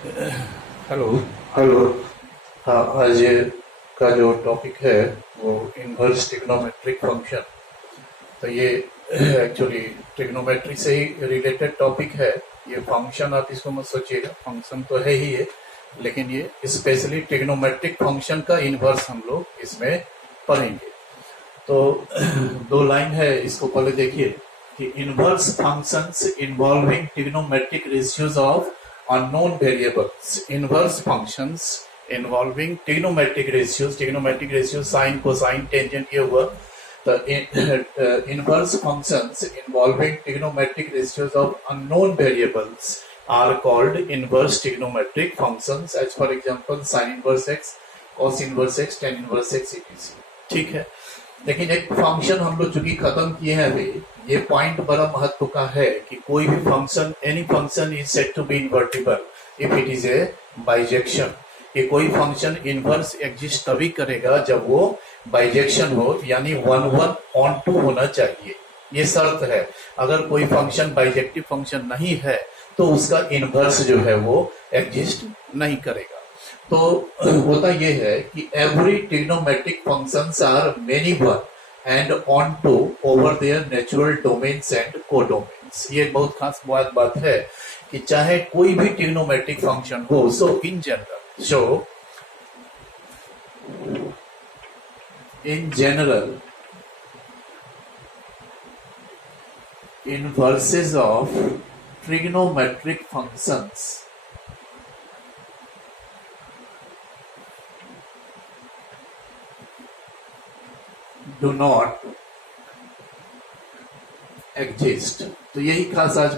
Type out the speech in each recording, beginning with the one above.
Hello. Hello. हाँ, आज का जो टॉपिक है वो इनवर्स ट्रिग्नोमेट्रिक फंक्शन। तो ये एक्चुअली ट्रिग्नोमेट्री से ही रिलेटेड टॉपिक है। ये फंक्शन आप इसको मत सोचिएगा, फंक्शन तो है ही है, लेकिन ये स्पेशली ट्रिग्नोमेट्रिक फंक्शन का इनवर्स हम लोग इसमें पढ़ेंगे। तो दो लाइन है, इसको पहले देखिए कि inverse functions involving trigonometric ratios of unknown variables. Inverse functions involving trigonometric ratios sine cosine tangent ये हुआ। the inverse functions involving trigonometric ratios of unknown variables are called inverse trigonometric functions, as for example sin inverse x, cos inverse x, tan inverse x etc. ठीक है, लेकिन एक function हम लोग चूंकि खत्म किए हैं अभी, ये पॉइंट बड़ा महत्व का है कि कोई भी function, any function is said to be invertible if it is a bijection. कि कोई फंक्शन इनवर्स एग्जिस्ट तभी करेगा जब वो बाइजेक्शन हो, यानी 1/1 होना चाहिए, ये शर्त है। अगर कोई फंक्शन बाइजेक्टिव फंक्शन नहीं है तो उसका इनवर्स जो है वो एग्जिस्ट नहीं करेगा। तो होता यह है कि every trigonometric functions are many one and onto over their natural domains and codomains. ये बहुत खास बात है कि चाहे कोई भी ट्रिग्नोमेट्रिक फंक्शन हो, so in general inverses of trigonometric functions do not exist। तो यही खास आज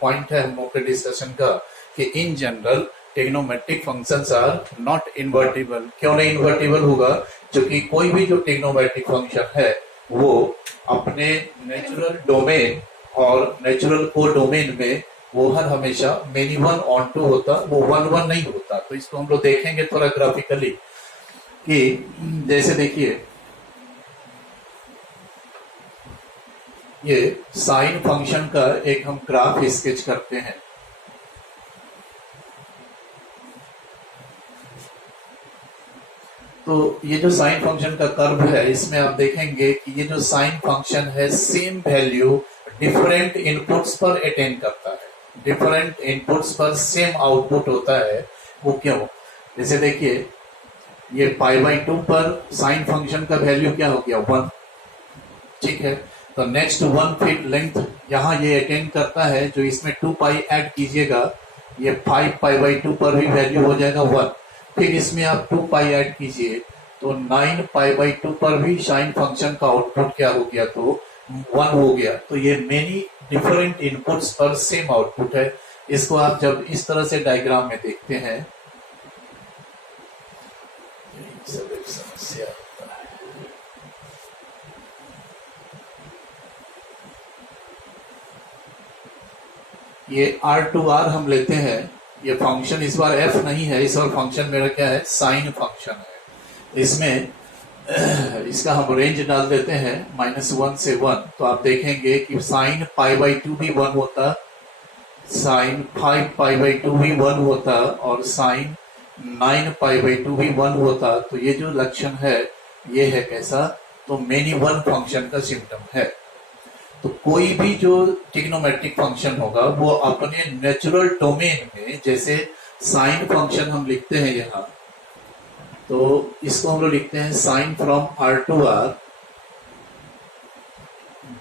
पॉइंट है हम लोग के डिस्कशन का कि in general trigonometric functions are not invertible. क्यों नहीं इन्वर्टिबल होगा? क्योंकि कोई भी जो ट्रिग्नोमेट्रिक फंक्शन है वो अपने नेचुरल डोमेन और नेचुरल को डोमेन में वो हर हमेशा मेनी वन ऑन टू होता, वो 1/1 नहीं होता। तो इसको हम लोग देखेंगे थोड़ा ग्राफिकली कि जैसे देखिए ये साइन फंक्शन का एक हम ग्राफ स्केच करते हैं। तो ये जो साइन फंक्शन का कर्व है, इसमें आप देखेंगे कि ये जो साइन फंक्शन है सेम वैल्यू डिफरेंट इनपुट्स पर अटेन करता है। डिफरेंट इनपुट्स पर सेम आउटपुट होता है। वो क्यों? जैसे देखिए ये π/2 पर साइन फंक्शन का वैल्यू क्या हो गया? 1। ठीक है, तो नेक्स्ट 1 फीट लेंथ यहाँ ये अटेन करता है, जो इसमें 2π ऐड कीजिएगा, ये 5π/2 पर भी वैल्यू हो जाएगा 1। फिर इसमें आप 2π ऐड कीजिए तो 9π/2 पर भी साइन फंक्शन का आउटपुट क्या हो गया? तो 1 हो गया। तो ये मेनी डिफरेंट इनपुट्स पर सेम आउटपुट है। इसको आप जब इस तरह से डायग्राम में देखते हैं, सब एक समस्या होता है। ये R2R हम लेते हैं, ये फंक्शन इस बार f नहीं है, इस बार फंक्शन मेरा क्या है? साइन फंक्शन है। इसमें इसका हम रेंज डाल देते हैं -1 से 1। तो आप देखेंगे कि साइन π/2 भी 1 होता, साइन 5π/2 भी 1 होता और साइन 9π/2 भी 1 होता। तो ये जो लक्षण है ये है कैसा? तो मेनी वन फंक्शन का सिम्टम है। तो कोई भी जो ट्रिग्नोमेट्रिक फंक्शन होगा वो अपने नेचुरल डोमेन में, जैसे साइन फंक्शन हम लिखते हैं यहाँ, तो इसको हम लोग लिखते हैं sine from R2R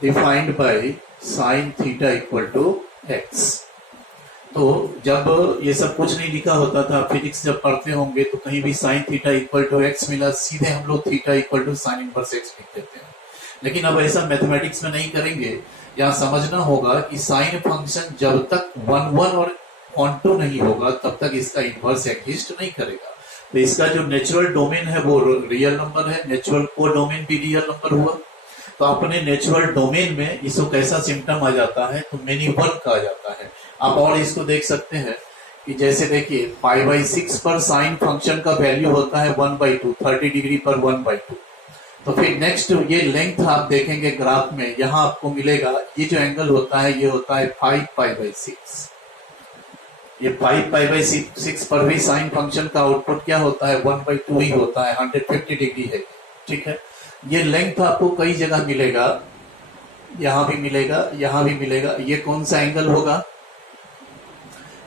defined by sine theta equal to x। तो जब ये सब कुछ नहीं लिखा होता था, फिजिक्स जब पढ़ते होंगे तो कहीं भी sine theta equal to x मिला, सीधे हम लोग theta equal to sine inverse x लिख देते हैं। लेकिन अब ऐसा मैथमेटिक्स में नहीं करेंगे। यहाँ समझना होगा कि साइन फंक्शन जब तक 1/1 और ऑन2 नहीं होगा तब तक इसका इनवर्स एग्जिस्ट नहीं करेगा। तो इसका जो नेचुरल डोमेन है वो रियल नंबर है, नेचुरल को डोमेन भी रियल नंबर हुआ। तो अपने नेचुरल डोमेन में इसको कैसा सिम्टम आ जाता है? तो मेनी वन कहा जाता है। आप और इसको देख सकते हैं कि जैसे देखिए π/6 पर साइन फंक्शन का वैल्यू होता है 1/2, 30 डिग्री पर 1/2। तो फिर नेक्स्ट ये लेंथ आप देखेंगे ग्राफ में, यहाँ आपको मिलेगा ये जो एंगल होता है ये होता है 5π/6। ये 5 पाई बाई 6 पर भी साइन फंक्शन का आउटपुट क्या होता है, 1/2 ही होता है, 150 डिग्री है। ठीक है, ये लेंथ आपको कई जगह मिलेगा, यहां भी मिलेगा, यहां भी मिलेगा। ये कौन सा एंगल होगा,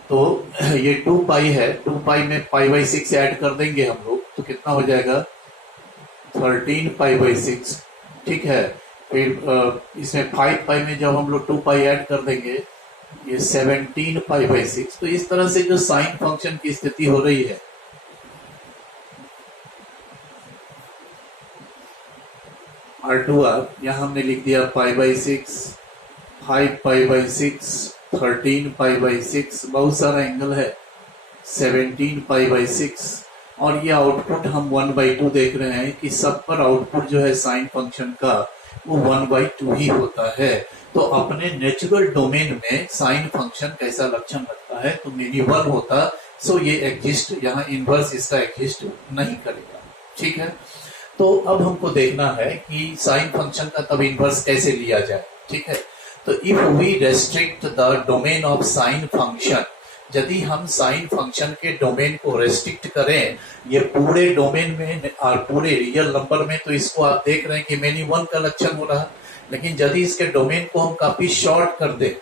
तो ये 2 पाई है, 2 पाई में पाई/6 ऐड कर देंगे हम लोग, तो कितना हो जाएगा 13 पाई/6। ठीक है, फिर इसमें 5 पाई में जब हम लोग 2 पाई ऐड कर देंगे, ये 17 पाई/6। तो इस तरह से जो साइन फंक्शन की स्थिति हो रही है, R2R यहां हमने लिख दिया पाई/6, 5 पाई/6, 13 पाई/6, बहुत सारा एंगल है, 17 पाई/6, और ये आउटपुट हम 1/2 देख रहे हैं कि सब पर आउटपुट जो है साइन फंक्शन का वो 1/2 ही होता है। तो अपने नेचुरल डोमेन में साइन फंक्शन कैसा लक्षण रखता है, तो मिनिमल होता, सो ये एग्जिस्ट, यहाँ इनवर्स इसका एग्जिस्ट नहीं करेगा। ठीक है, तो अब हमको देखना है कि साइन फंक्शन का तब इनवर्स कैसे लिया जाए। ठीक है, तो if we restrict the domain of sine function, यदि हम साइन फंक्शन के डोमेन को रेस्ट्रिक्ट करें, ये पूरे डोमेन में और पूरे रियल नंबर में, तो इसको आप देख रहे हैं कि मेनी वन का लक्षण हो रहा है। लेकिन यदि इसके डोमेन को हम काफी शॉर्ट कर दें,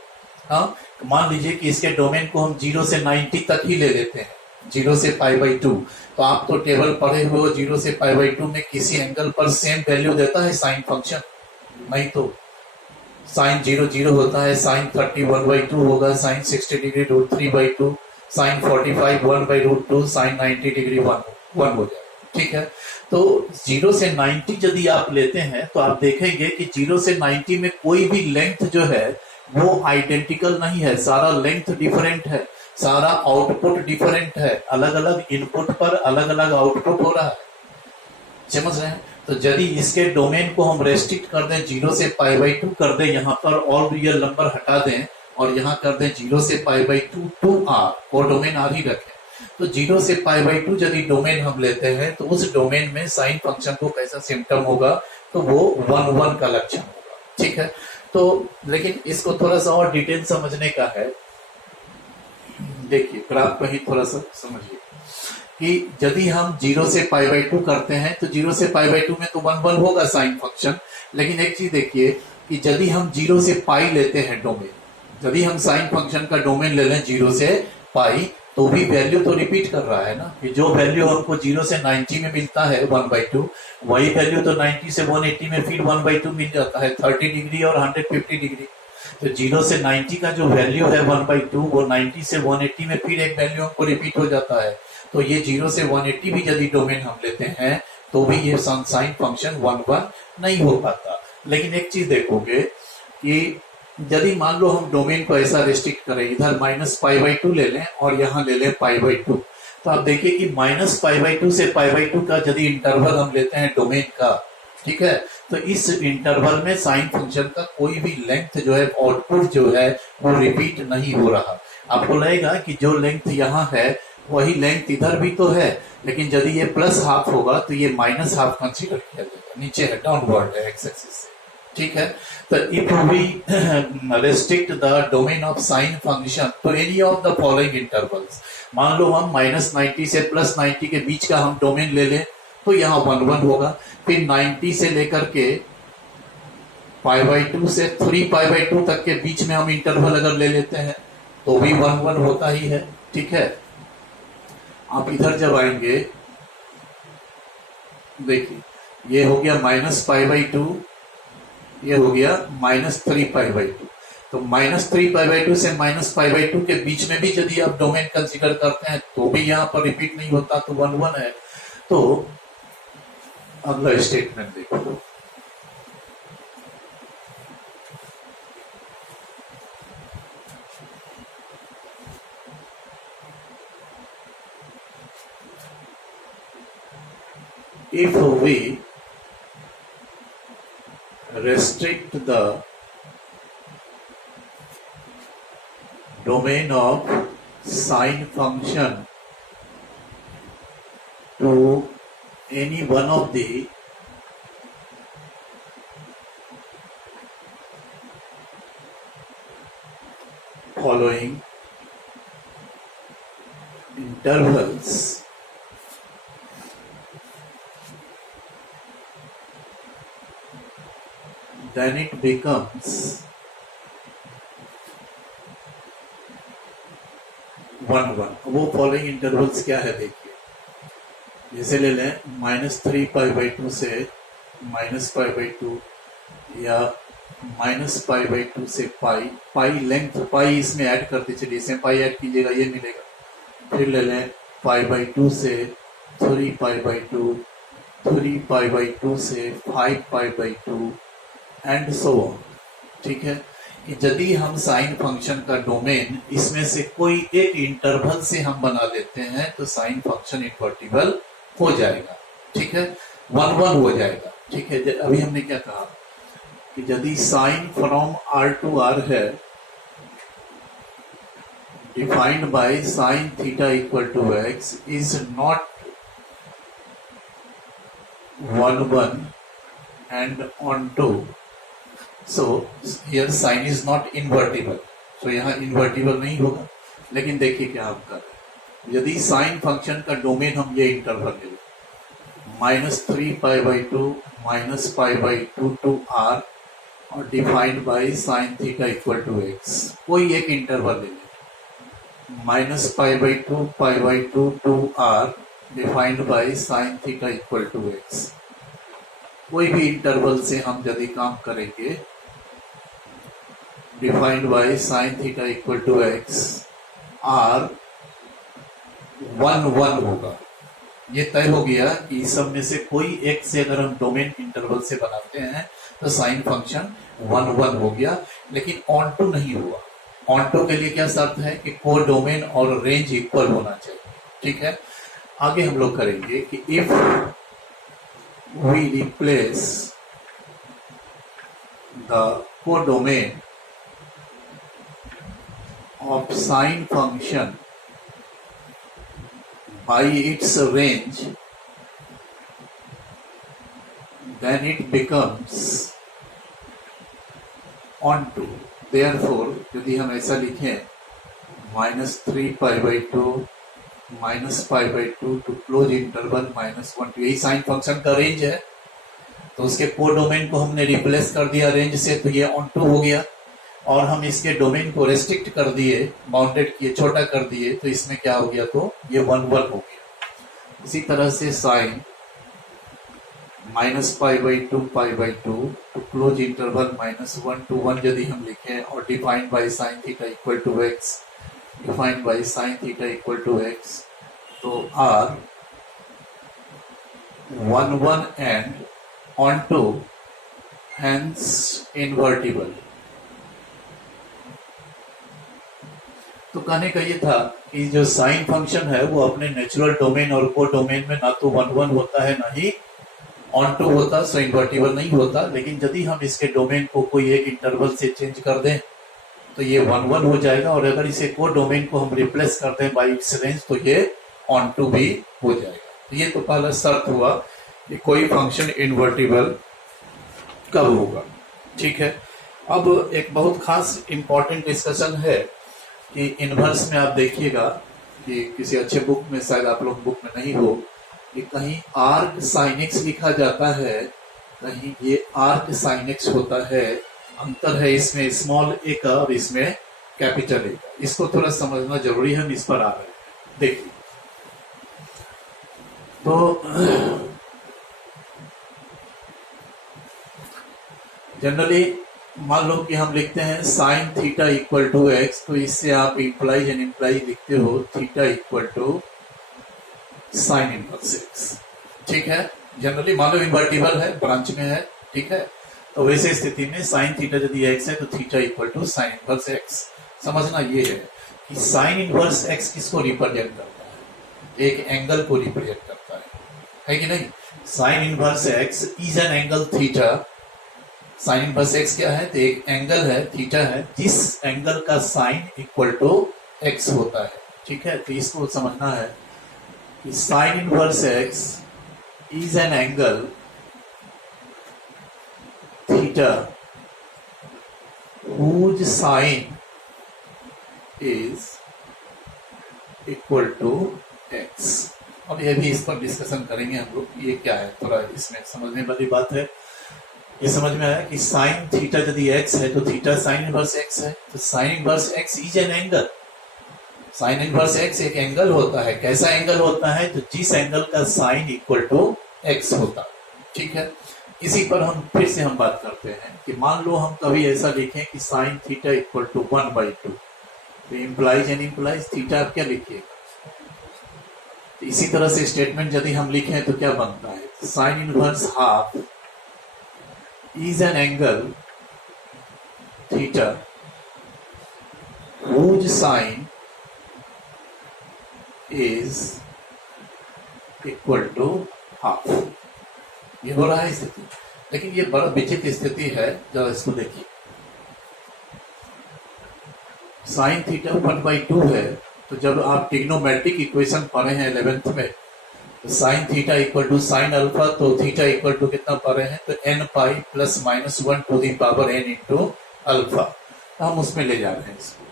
हाँ, मान लीजिए कि इसके डोमेन को हम 0 से 90 तक ही ले लेते हैं, 0 से पाई/2, तो आप तो टेबल पढ़े हुए हो, 0 से पाई/2 में किसी एंगल पर सेम वैल्यू देता है साइन फंक्शन, नहीं तो साइन 0 0 होता है, साइन 30 1/2 होगा, sine 60 degree √3/2, sine 45 1/√2, sine 90 degree 1 हो जाए। ठीक है, तो 0 से 90 यदि आप लेते हैं तो आप देखेंगे कि 0 से 90 में कोई भी लेंथ जो है वो आइडेंटिकल नहीं है, सारा लेंथ डिफरेंट है, सारा आउटपुट डिफरेंट है, अलग अलग इनपुट पर अलग अलग आउटपुट हो रहा है। समझ रहे हैं, तो यदि इसके डोमेन को हम रेस्ट्रिक्ट कर दें, 0 से पाई/2 कर दें, यहाँ पर ऑल रियल नंबर हटा दें और यहाँ कर दें 0 से पाई/2 2R, और डोमेन R ही रखें, तो 0 से पाई/2 यदि डोमेन हम लेते हैं तो उस डोमेन में साइन फंक्शन को कैसा सिम्टम होगा, तो वो 1 1 का लक्षण होगा। ठीक है, तो लेकिन इसको थोड़ा सा और डिटेल समझने का है। देखिए ग्राफ को ही थोड़ा सा समझिए कि यदि हम 0 से पाई/2 करते हैं तो 0 से पाई/2 में तो 1 1 होगा साइन फंक्शन। लेकिन एक चीज देखिए कि यदि हम 0 से पाई लेते हैं डोमेन, यदि हम साइन फंक्शन का डोमेन ले लें 0 से पाई, तो भी वैल्यू तो रिपीट कर रहा है ना, कि जो वैल्यू हमको 0 से 90 में मिलता है 1/2, वही वैल्यू तो 90 से 180 में फिर 1/2 मिल जाता है, 30 डिग्री और 150 डिग्री। तो 0 से 90 का जो वैल्यू है 1/2, वो 90 से 180 में फिर एक वैल्यू हमको रिपीट हो जाता है। तो ये 0 से 180 भी यदि डोमेन हम लेते हैं तो भी ये साइन फंक्शन 1 1 नहीं हो पाता। लेकिन एक चीज देखोगे कि यदि मान लो हम डोमेन को ऐसा रिस्ट्रिक्ट करें, इधर -पाई/2 ले लें और यहाँ ले लें पाई/2, तो आप देखिए कि -पाई/2 से पाई/2 का यदि इंटरवल हम लेते हैं डोमेन का, ठीक है, तो इस इंटरवल में साइन फंक्शन का कोई भी लेंथ जो है, आउटपुट जो है वो रिपीट नहीं हो रहा। आपको लगेगा कि जो लेंथ यहाँ है वही लेंथ इधर भी तो है, लेकिन यदि ये +½ होगा तो ये -½ कंसीडर किया जाएगा, नीचे है, डाउनवर्ड है एक्स एक्सिस से। ठीक है, तो if we restrict the domain of sine function to any of the following intervals, मान लो हम -90 से +90 के बीच का हम डोमेन ले लें, तो यहाँ 1 1 होगा। फिर 90 से लेकर के पाई/2 से 3 पाई/2 तक के बीच में हम इंटरवल अगर ले लेते हैं तो भी 1 1 होता ही है। ठीक है, आप इधर जब आएंगे, देखिए ये हो गया -पाई/2, ये हो गया -3 पाई/2। तो -3 पाई/2 से -पाई/2 के बीच में भी यदि आप डोमेन कंसीडर करते हैं तो भी यहाँ पर रिपीट नहीं होता, तो 1 1 है। तो अगला स्टेटमेंट देखो, if we restrict the domain of sine function to any one of the following intervals then it becomes 1 1। वो फॉलोइंग इंटरवल्स क्या है देखिए, जैसे ले लें -3π/2 से -π/2 या -π/2 से पाई लेंथ पाई इसमें ऐड करते चलिए, इसमें पाई ऐड कीजिएगा ये मिलेगा। फिर ले लें π/2 से 3π/2, 3π/2 से 5π/2 एंड सो ऑन। ठीक है, कि यदि हम साइन फंक्शन का डोमेन इसमें से कोई एक इंटरवल से हम बना लेते हैं तो साइन फंक्शन इन्वर्टिबल हो जाएगा। ठीक है, 1 1 हो जाएगा। ठीक है, अभी हमने क्या कहा कि यदि sine from R to R है defined by sine theta equal to x is not 1 1 and on 2, so here sin is not invertible, so यहाँ invertible नहीं होगा। लेकिन देखिए क्या हम कर रहे हैं, यदि साइन फंक्शन का डोमेन हम ये इंटरवल ले -3π/2 -π/2 to R और defined by sine theta equal to x, कोई एक इंटरवल ले लें -π/2 π/2 to R defined by sine theta equal to x। कोई भी इंटरवल से हम यदि काम करेंगे defined by sine theta equal to x, R 1 1 होगा। ये तय हो गया कि इस सब में से कोई एक से अगर हम डोमेन इंटरवल से बनाते हैं तो साइन फंक्शन 1 1 हो गया। लेकिन ऑन टू नहीं हुआ। ऑन टू के लिए क्या शर्त है कि को डोमेन और रेंज इक्वल होना चाहिए। ठीक है, आगे हम लोग करेंगे कि if we replace the codomain of sine function by its range, then it becomes onto। therefore यदि हम ऐसा लिखें -3π/2 -π/2 टू क्लोज इंटरवल -1 टू, यही साइन फंक्शन का रेंज है, तो उसके को डोमेन को हमने रिप्लेस कर दिया रेंज से, तो ये ऑन टू हो गया। और हम इसके डोमेन को रेस्ट्रिक्ट कर दिए, बाउंडेड किए, छोटा कर दिए, तो इसमें क्या हो गया, तो ये 1 1 हो गया। इसी तरह से sine -π/2 π/2 to close interval -1 to 1 यदि हम लिखें और defined by sine theta equal to x, defined by sine theta equal to x, तो R 1 1 and onto, hence invertible। तो कहने का ये था कि जो साइन फंक्शन है वो अपने नेचुरल डोमेन और को डोमेन में ना तो 1 1 होता है ना ही ऑन टू होता, सो इन्वर्टिबल नहीं होता। लेकिन यदि हम इसके डोमेन को कोई एक इंटरवल से चेंज कर दें तो ये 1 1 हो जाएगा, और अगर इसे को डोमेन को हम रिप्लेस कर दें बाई इट्स रेंज तो ये ऑन टू भी हो जाएगा। तो ये तो पहला शर्त हुआ कि कोई फंक्शन इन्वर्टिबल कब होगा। ठीक है, अब एक बहुत खास इंपॉर्टेंट डिस्कशन है कि इनवर्स में आप देखिएगा कि किसी अच्छे बुक में, शायद आप लोग बुक में नहीं हो, कि कहीं आर्क साइन एक्स लिखा जाता है, कहीं ये आर्क साइन एक्स होता है। अंतर है इसमें स्मॉल ए का और इसमें कैपिटल ए का, इसको थोड़ा समझना जरूरी है। हम इस पर आ रहे हैं, देखिए। तो जनरली मान लो कि हम लिखते हैं sine theta equal to x, तो इससे आप इंप्लाइज एंड इंप्लाई लिखते हो theta equal to sine inverse x. ठीक है, जनरली मान लो इन्वर्टिबल है, ब्रांच में है। ठीक है, तो वैसे स्थिति में साइन थीटा यदि एक्स है तो theta equal to sine inverse x. समझना ये है कि साइन इनवर्स एक्स किसको रिप्रेजेंट करता है, एक एंगल को रिप्रेजेंट करता है कि नहीं। Sign inverse x is an angle theta. Sign inverse x क्या है, तो एक एंगल है, थीटा है, जिस एंगल का साइन इक्वल टू एक्स होता है। ठीक है, तो इसको समझना है कि sine inverse x is an angle theta whose sine is equal to x. अब ये भी इस पर डिस्कशन करेंगे हम लोग, ये क्या है, थोड़ा इसमें समझने वाली बात है। ये समझ में आया कि साइन थीटा यदि एक्स है तो थीटा साइन इनवर्स एक्स है, तो sign inverse x is an angle. Sign inverse x एक एंगल होता है। कैसा एंगल होता है? तो जिस एंगल का साइन इक्वल टू एक्स होता है। ठीक है, इसी पर हम फिर से हम बात करते हैं कि मान लो हम कभी ऐसा लिखें कि साइन थीटा इक्वल टू 1/2, तो इम्प्लाइज एंड इम्प्लाइज थीटा आप क्या लिखिएगा? तो इसी तरह से स्टेटमेंट यदि हम लिखें तो क्या बनता है? Sine inverse half is an angle theta whose sine is equal to half. ये हो रहा है स्थिति, लेकिन ये बड़ा विचित्र स्थिति है। जरा इसको देखिए, साइन थीटा 1/2 है, तो जब आप ट्रिग्नोमेट्रिक इक्वेशन पढ़े हैं 11th में, तो sine theta equal to sine alpha, तो थीटा इक्वल टू कितना पढ़े हैं? तो n pi plus minus 1 to the power n into alpha. तो हम उसमें ले जा रहे हैं इसको,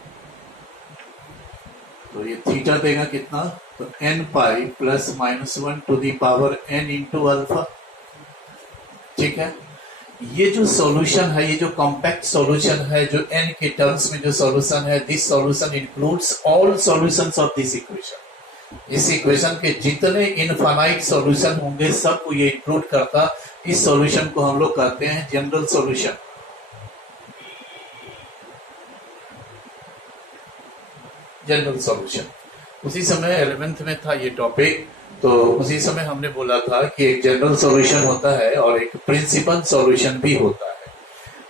तो ये थीटा देगा कितना? तो n pi plus minus 1 to the power n into alpha. ठीक है, ये जो सॉल्यूशन है, ये जो कॉम्पैक्ट सॉल्यूशन है, जो n के टर्म्स में जो सॉल्यूशन है, this solution includes all solutions of this equation. इस इक्वेशन के जितने इनफाइनाइट सॉल्यूशन होंगे सबको ये इंक्लूड करता। इस सॉल्यूशन को हम लोग कहते हैं जनरल सॉल्यूशन। जनरल सॉल्यूशन उसी समय 11th में था ये टॉपिक, तो उसी समय हमने बोला था कि एक जनरल सॉल्यूशन होता है और एक प्रिंसिपल सॉल्यूशन भी होता है।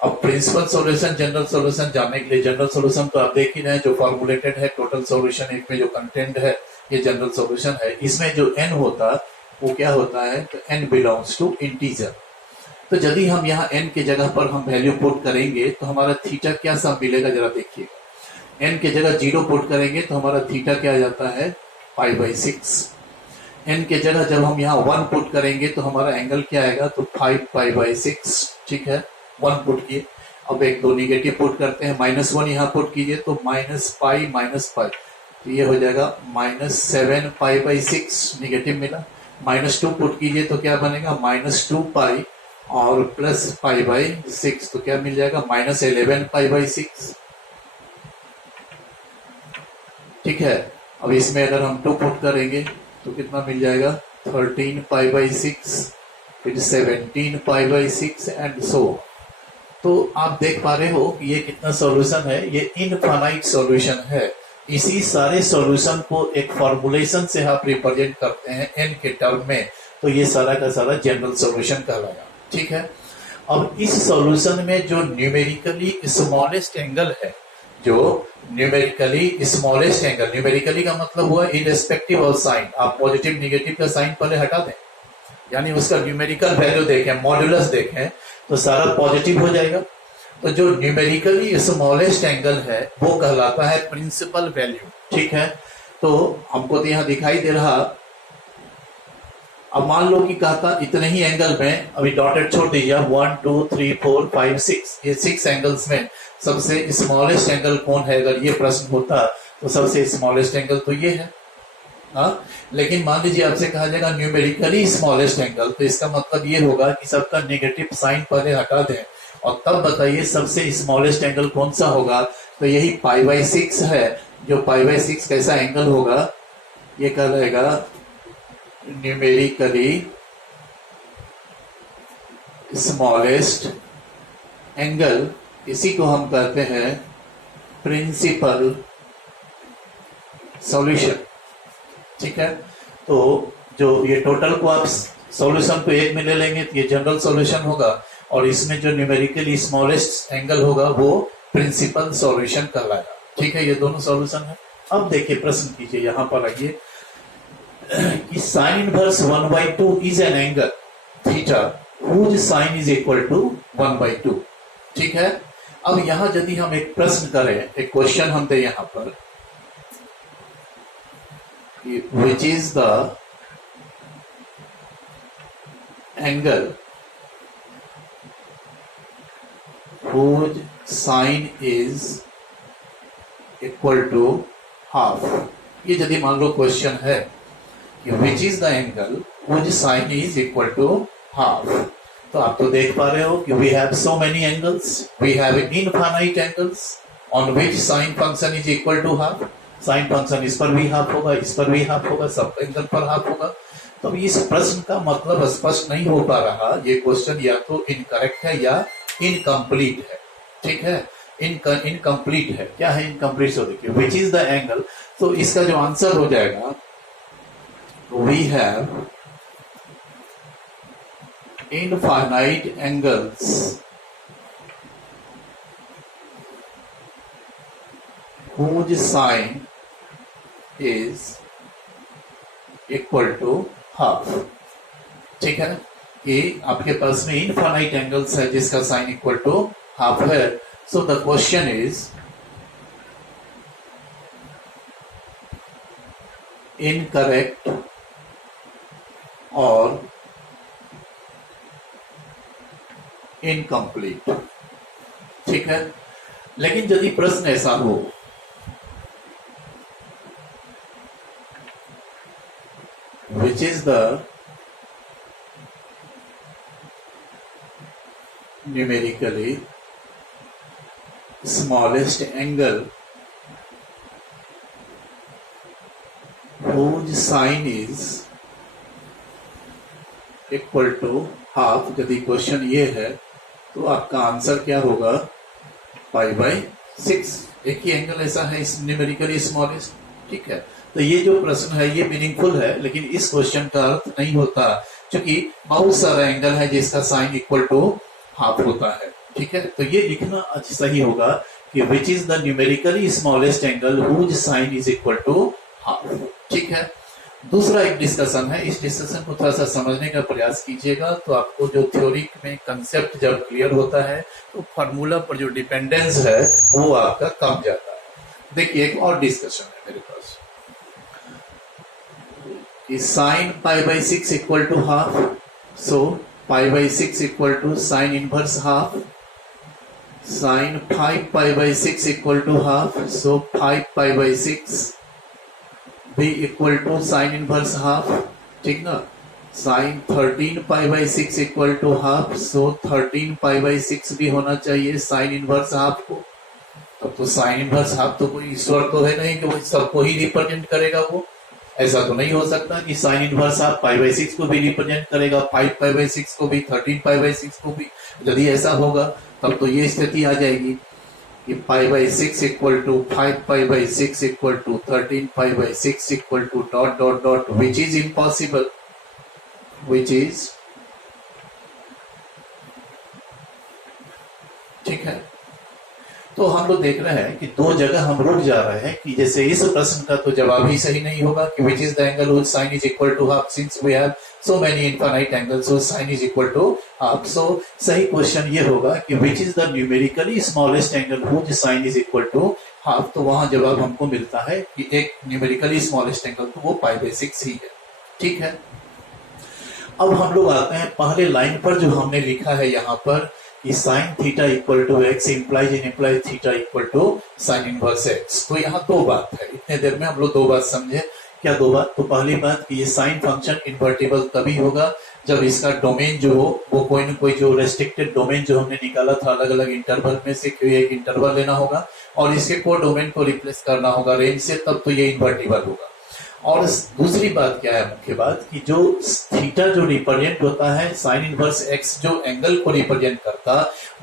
अब प्रिंसिपल सॉल्यूशन, जनरल सॉल्यूशन जानने के लिए, जनरल सॉल्यूशन तो आप देख ही रहे हैं जो फॉर्मुलेटेड है, टोटल सॉल्यूशन एक में जो कंटेंट है, ये जनरल सॉल्यूशन है। इसमें जो n होता वो क्या होता है? तो n बिलोंग्स टू इंटीजर। तो यदि हम यहाँ n के जगह पर हम वैल्यू पुट करेंगे तो हमारा थीटा क्या सब मिलेगा? जरा देखिएगा, n के जगह 0 पुट करेंगे तो हमारा थीटा क्या आ जाता है? π/6। n के जगह जब हम यहाँ 1 पुट करेंगे तो हमारा एंगल क्या आएगा? तो 5π/6। ठीक है, 1 पुट किए। अब एक दो निगेटिव पुट करते हैं, -1 यहाँ पुट कीजिए तो -π, तो ये हो जाएगा -7π/6, निगेटिव मिला। -2 पुट कीजिए तो क्या बनेगा? -2π और प्लस π/6, तो क्या मिल जाएगा? -11π/6। ठीक है, अब इसमें अगर हम 2 पुट करेंगे तो कितना मिल जाएगा? 13π/6, फिर 17π/6 एंड सो। तो आप देख पा रहे हो कि ये कितना सॉल्यूशन है? ये इनफाइनाइट सॉल्यूशन है। इसी सारे सॉल्यूशन को एक फॉर्मुलेशन से आप रिप्रेजेंट करते हैं n के टर्म में, तो ये सारा का सारा जनरल सॉल्यूशन कहलाया। ठीक है, अब इस सॉल्यूशन में जो न्यूमेरिकली स्मॉलेस्ट एंगल है, जो न्यूमेरिकली स्मॉलेस्ट एंगल, न्यूमेरिकली का मतलब हुआ इररिस्पेक्टिव ऑफ साइन। आप पॉजिटिव निगेटिव का साइन पहले हटा दें, यानी उसका न्यूमेरिकल वैल्यू देखें, मॉड्यूलस देखें, तो सारा पॉजिटिव हो जाएगा। तो जो न्यूमेरिकली स्मॉलेस्ट एंगल है वो कहलाता है प्रिंसिपल वैल्यू। ठीक है, तो हमको तो यहाँ दिखाई दे रहा। अब मान लो कि कहता इतने ही एंगल में, अभी डॉटेड छोड़ दीजिए, 1 2 3 4 5 6, ये 6 एंगल्स में सबसे स्मॉलेस्ट एंगल कौन है? अगर ये प्रश्न होता तो सबसे स्मॉलेस्ट एंगल तो ये है। हाँ, लेकिन मान लीजिए आपसे कहा जाएगा न्यूमेरिकली स्मॉलेस्ट एंगल, तो इसका मतलब ये होगा कि सबका नेगेटिव साइन पहले हटा दें और तब बताइए सबसे स्मॉलेस्ट एंगल कौन सा होगा? तो यही π/6 है। जो π/6 कैसा एंगल होगा? ये कहलाएगा न्यूमेरिकली स्मॉलेस्ट एंगल। इसी को हम कहते हैं प्रिंसिपल सॉल्यूशन। ठीक है, तो जो ये टोटल को आप सॉल्यूशन को एक में ले लेंगे तो ये जनरल सॉल्यूशन होगा, और इसमें जो न्यूमेरिकली स्मॉलेस्ट एंगल होगा वो प्रिंसिपल सॉल्यूशन कहलाएगा। ठीक है, ये दोनों सॉल्यूशन है। अब देखिए, प्रश्न कीजिए, यहां पर आइए कि sine inverse 1/2 is an angle theta whose sine is equal to 1/2। ठीक है, अब यहां यदि हम एक प्रश्न करें, एक क्वेश्चन हम दे यहां पर, which is the angle whose sine is equal to half। ये यदि मान लो क्वेश्चन है कि which is the angle which sine is equal to half, तो आप तो देख पा रहे हो कि we have so many angles, we have infinite angles on which sine function is equal to half. Sine function इस पर भी हाफ होगा, इस पर भी हाफ होगा, सब एंगल पर हाफ होगा। तो इस प्रश्न का मतलब स्पष्ट नहीं हो पा रहा। ये क्वेश्चन या तो इनकरेक्ट है या इनकम्प्लीट है। ठीक है, इनकम्प्लीट है। क्या है इनकम्प्लीट? तो देखिए विच इज द एंगल, तो इसका जो आंसर हो जाएगा we have infinite angles whose sine is equal to half. ठीक है, ये आपके पास में इनफाइनाइट एंगल्स है जिसका साइन इक्वल टू हाफ है। So the question is incorrect और इनकम्प्लीट। ठीक है, लेकिन यदि प्रश्न ऐसा हो which is the numerically smallest angle whose sine is equal to half, यदि क्वेश्चन ये है तो आपका आंसर क्या होगा? π/6। एक ही एंगल ऐसा है इस न्यूमेरिकली स्मॉलेस्ट। ठीक है, तो ये जो प्रश्न है ये मीनिंगफुल है, लेकिन इस क्वेश्चन का अर्थ नहीं होता, क्योंकि बहुत सारा एंगल है जिसका साइन इक्वल टू हाफ होता है। ठीक है, तो ये लिखना सही होगा कि which is the numerically smallest angle whose sine is equal to half. ठीक है, दूसरा एक डिस्कशन है, इस डिस्कशन को थोड़ा सा समझने का प्रयास कीजिएगा, तो आपको जो थ्योरी में कंसेप्ट जब क्लियर होता है तो फार्मूला पर जो डिपेंडेंस है वो आपका कम जाता है। देखिए एक और डिस्कशन है मेरे पास कि sine π/6 equal to half, so π/6 equal to sine inverse half, sine 5π/6 equal to half, so 5π/6 भी equal to sine inverse half. ठीक ना, sine 13π/6 equal to half, so 13π/6 भी होना चाहिए साइन इनवर्स हाफ को। तब तो साइन इनवर्स हाफ तो कोई ईश्वर तो है नहीं कि वो सबको ही रिप्रेजेंट करेगा। वो ऐसा तो नहीं हो सकता कि साइन इनवर्स हाफ π/6 को भी रिप्रेजेंट करेगा, 5π/6 को भी, 13π/6 को भी। यदि ऐसा होगा तब तो ये स्थिति आ जाएगी कि π/6 equal to 5π/6 equal to 13π/6 equal to dot dot dot, which is impossible, which is. ठीक है, तो हम लोग देख रहे हैं कि दो जगह हम रुक जा रहे हैं कि जैसे इस प्रश्न का तो जवाब ही सही नहीं होगा कि which is the angle which sine is equal to half, since we have so many infinite angles which sine is equal to half. So सही क्वेश्चन ये होगा कि which is the numerically smallest angle which sine is equal to half. तो वहां जवाब हमको मिलता है कि एक न्यूमेरिकली स्मॉलेस्ट एंगल तो वो π/6 ही है। ठीक है, अब हम लोग आते हैं पहले लाइन पर जो हमने लिखा है यहाँ पर कि sine theta equal to x implies theta equal to sine inverse x. तो यहाँ दो बात है, इतने देर में हम लोग दो बात समझे। क्या दो बात? तो पहली बात कि ये साइन फंक्शन इन्वर्टिबल तभी होगा जब इसका डोमेन जो हो वो कोई न कोई जो रेस्ट्रिक्टेड डोमेन जो हमने निकाला था अलग अलग इंटरवल में से कोई एक इंटरवल लेना होगा और इसके को डोमेन को रिप्लेस करना होगा रेंज से, तब तो ये इन्वर्टिबल होगा। और दूसरी बात क्या है, मुख्य बात कि जो थीटा जो रिप्रेजेंट होता है साइन इनवर्स एक्स जो एंगल को रिप्रेजेंट करता,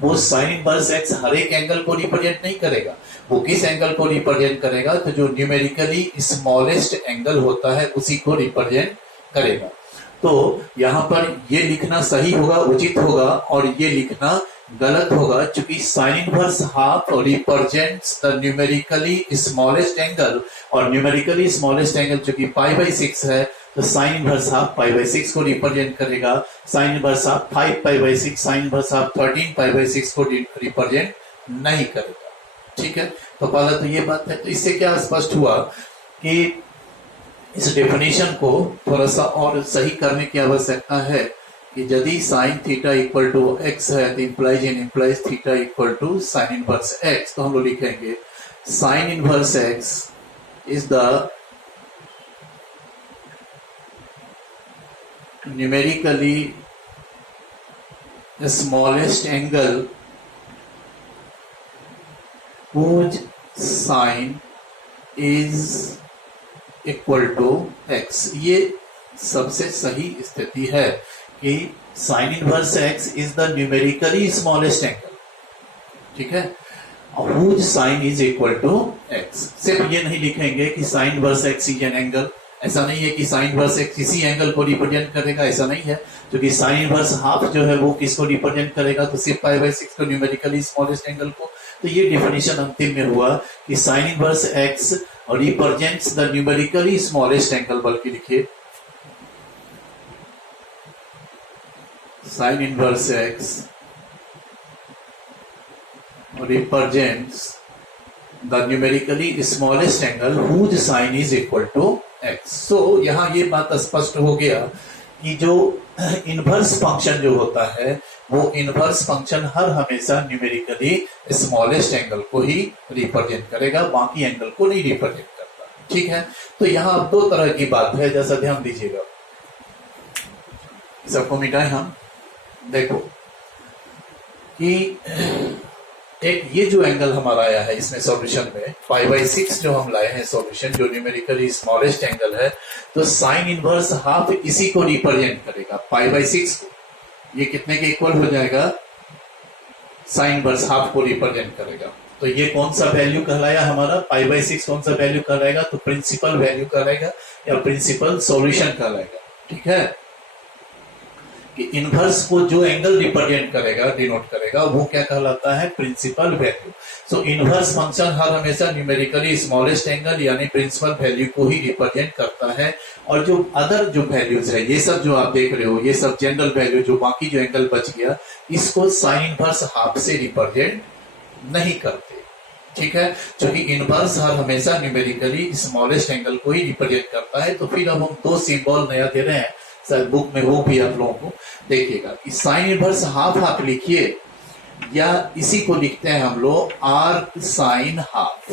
वो साइन इनवर्स एक्स हर एक एंगल को रिप्रेजेंट नहीं करेगा। वो किस एंगल को रिप्रेजेंट करेगा? तो जो न्यूमेरिकली स्मॉलेस्ट एंगल होता है उसी को रिप्रेजेंट करेगा। तो यहाँ पर ये लिखना सही होगा, उचित होगा, और ये लिखना गलत होगा क्योंकि sign inverse half represents the numerically smallest angle, और न्यूमेरिकली स्मॉलेस्ट एंगल चूंकि π/6 है तो साइन इनवर्स हाफ π/6 को रिप्रेजेंट करेगा, sine inverse half 5π/6, sine inverse half 13π/6 को रिप्रेजेंट नहीं करेगा। ठीक है, तो पहला तो ये बात है। तो इससे क्या स्पष्ट हुआ कि इस डेफिनेशन को थोड़ा सा और सही करने की आवश्यकता है कि यदि sine theta equal to x है तो implies theta equal to sine inverse x. तो हम लोग लिखेंगे sine inverse x is the numerically smallest angle whose sine is equal to x। ये सबसे सही स्थिति है कि sine inverse x is the numerically smallest angle, ठीक है, whose sine is equal to x। सिर्फ ये नहीं लिखेंगे कि sine inverse x is an angle, ऐसा नहीं है कि साइन इनवर्स x किसी एंगल को रिप्रेजेंट करेगा, ऐसा नहीं है, क्योंकि साइन इनवर्स हाफ जो है वो किसको रिप्रेजेंट करेगा, तो सिर्फ π/6 को, न्यूमेरिकली स्मॉलेस्ट एंगल को। तो ये डिफिनेशन अंतिम में हुआ कि sine inverse x represents the numerically smallest angle, बल्कि लिखिए sign inverse x represents the numerically smallest angle whose sine is equal to x। so यहाँ ये बात स्पष्ट हो गया कि जो इनवर्स फंक्शन जो होता है वो इनवर्स फंक्शन हर हमेशा न्यूमेरिकली स्मॉलेस्ट एंगल को ही रिप्रेजेंट करेगा, बाकी एंगल को नहीं रिप्रेजेंट करता, ठीक है। तो यहाँ अब दो तरह की बात है, जैसा ध्यान दीजिएगा, सबको मिटाए हम, देखो कि एक ये जो एंगल हमारा आया है इसमें सॉल्यूशन में π/6 जो हम लाए हैं सॉल्यूशन, जो न्यूमेरिकली स्मॉलेस्ट एंगल है, तो साइन इनवर्स हाफ इसी को रिप्रेजेंट करेगा, π/6 को। ये कितने के इक्वल हो जाएगा, साइन इनवर्स हाफ को रिप्रेजेंट करेगा। तो ये कौन सा वैल्यू कहलाया हमारा, π/6 कौन सा वैल्यू कहलाएगा, तो प्रिंसिपल वैल्यू कहलाएगा या प्रिंसिपल सॉल्यूशन कहलाएगा, ठीक है। कि इनवर्स को जो एंगल रिप्रेजेंट करेगा, डिनोट करेगा, वो क्या कहलाता है, principal value. So inverse function हर हमेशा न्यूमेरिकली स्मॉलेस्ट एंगल यानी प्रिंसिपल वैल्यू को ही रिप्रेजेंट करता है, और जो अदर जो वैल्यूज है, ये सब जो आप देख रहे हो, ये सब जनरल वैल्यू, जो बाकी जो एंगल बच गया, इसको साइन इनवर्स हाफ से रिप्रेजेंट नहीं करते, ठीक है, क्योंकि इनवर्स हर हमेशा न्यूमेरिकली स्मॉलेस्ट एंगल को ही रिप्रेजेंट करता है। तो फिर अब हम दो सिंबल नया दे रहे हैं, शायद बुक में वो भी आप लोगों को देखिएगा कि साइन इनवर्स हाफ आप लिखिए, या इसी को लिखते हैं हम लोग arc sine half.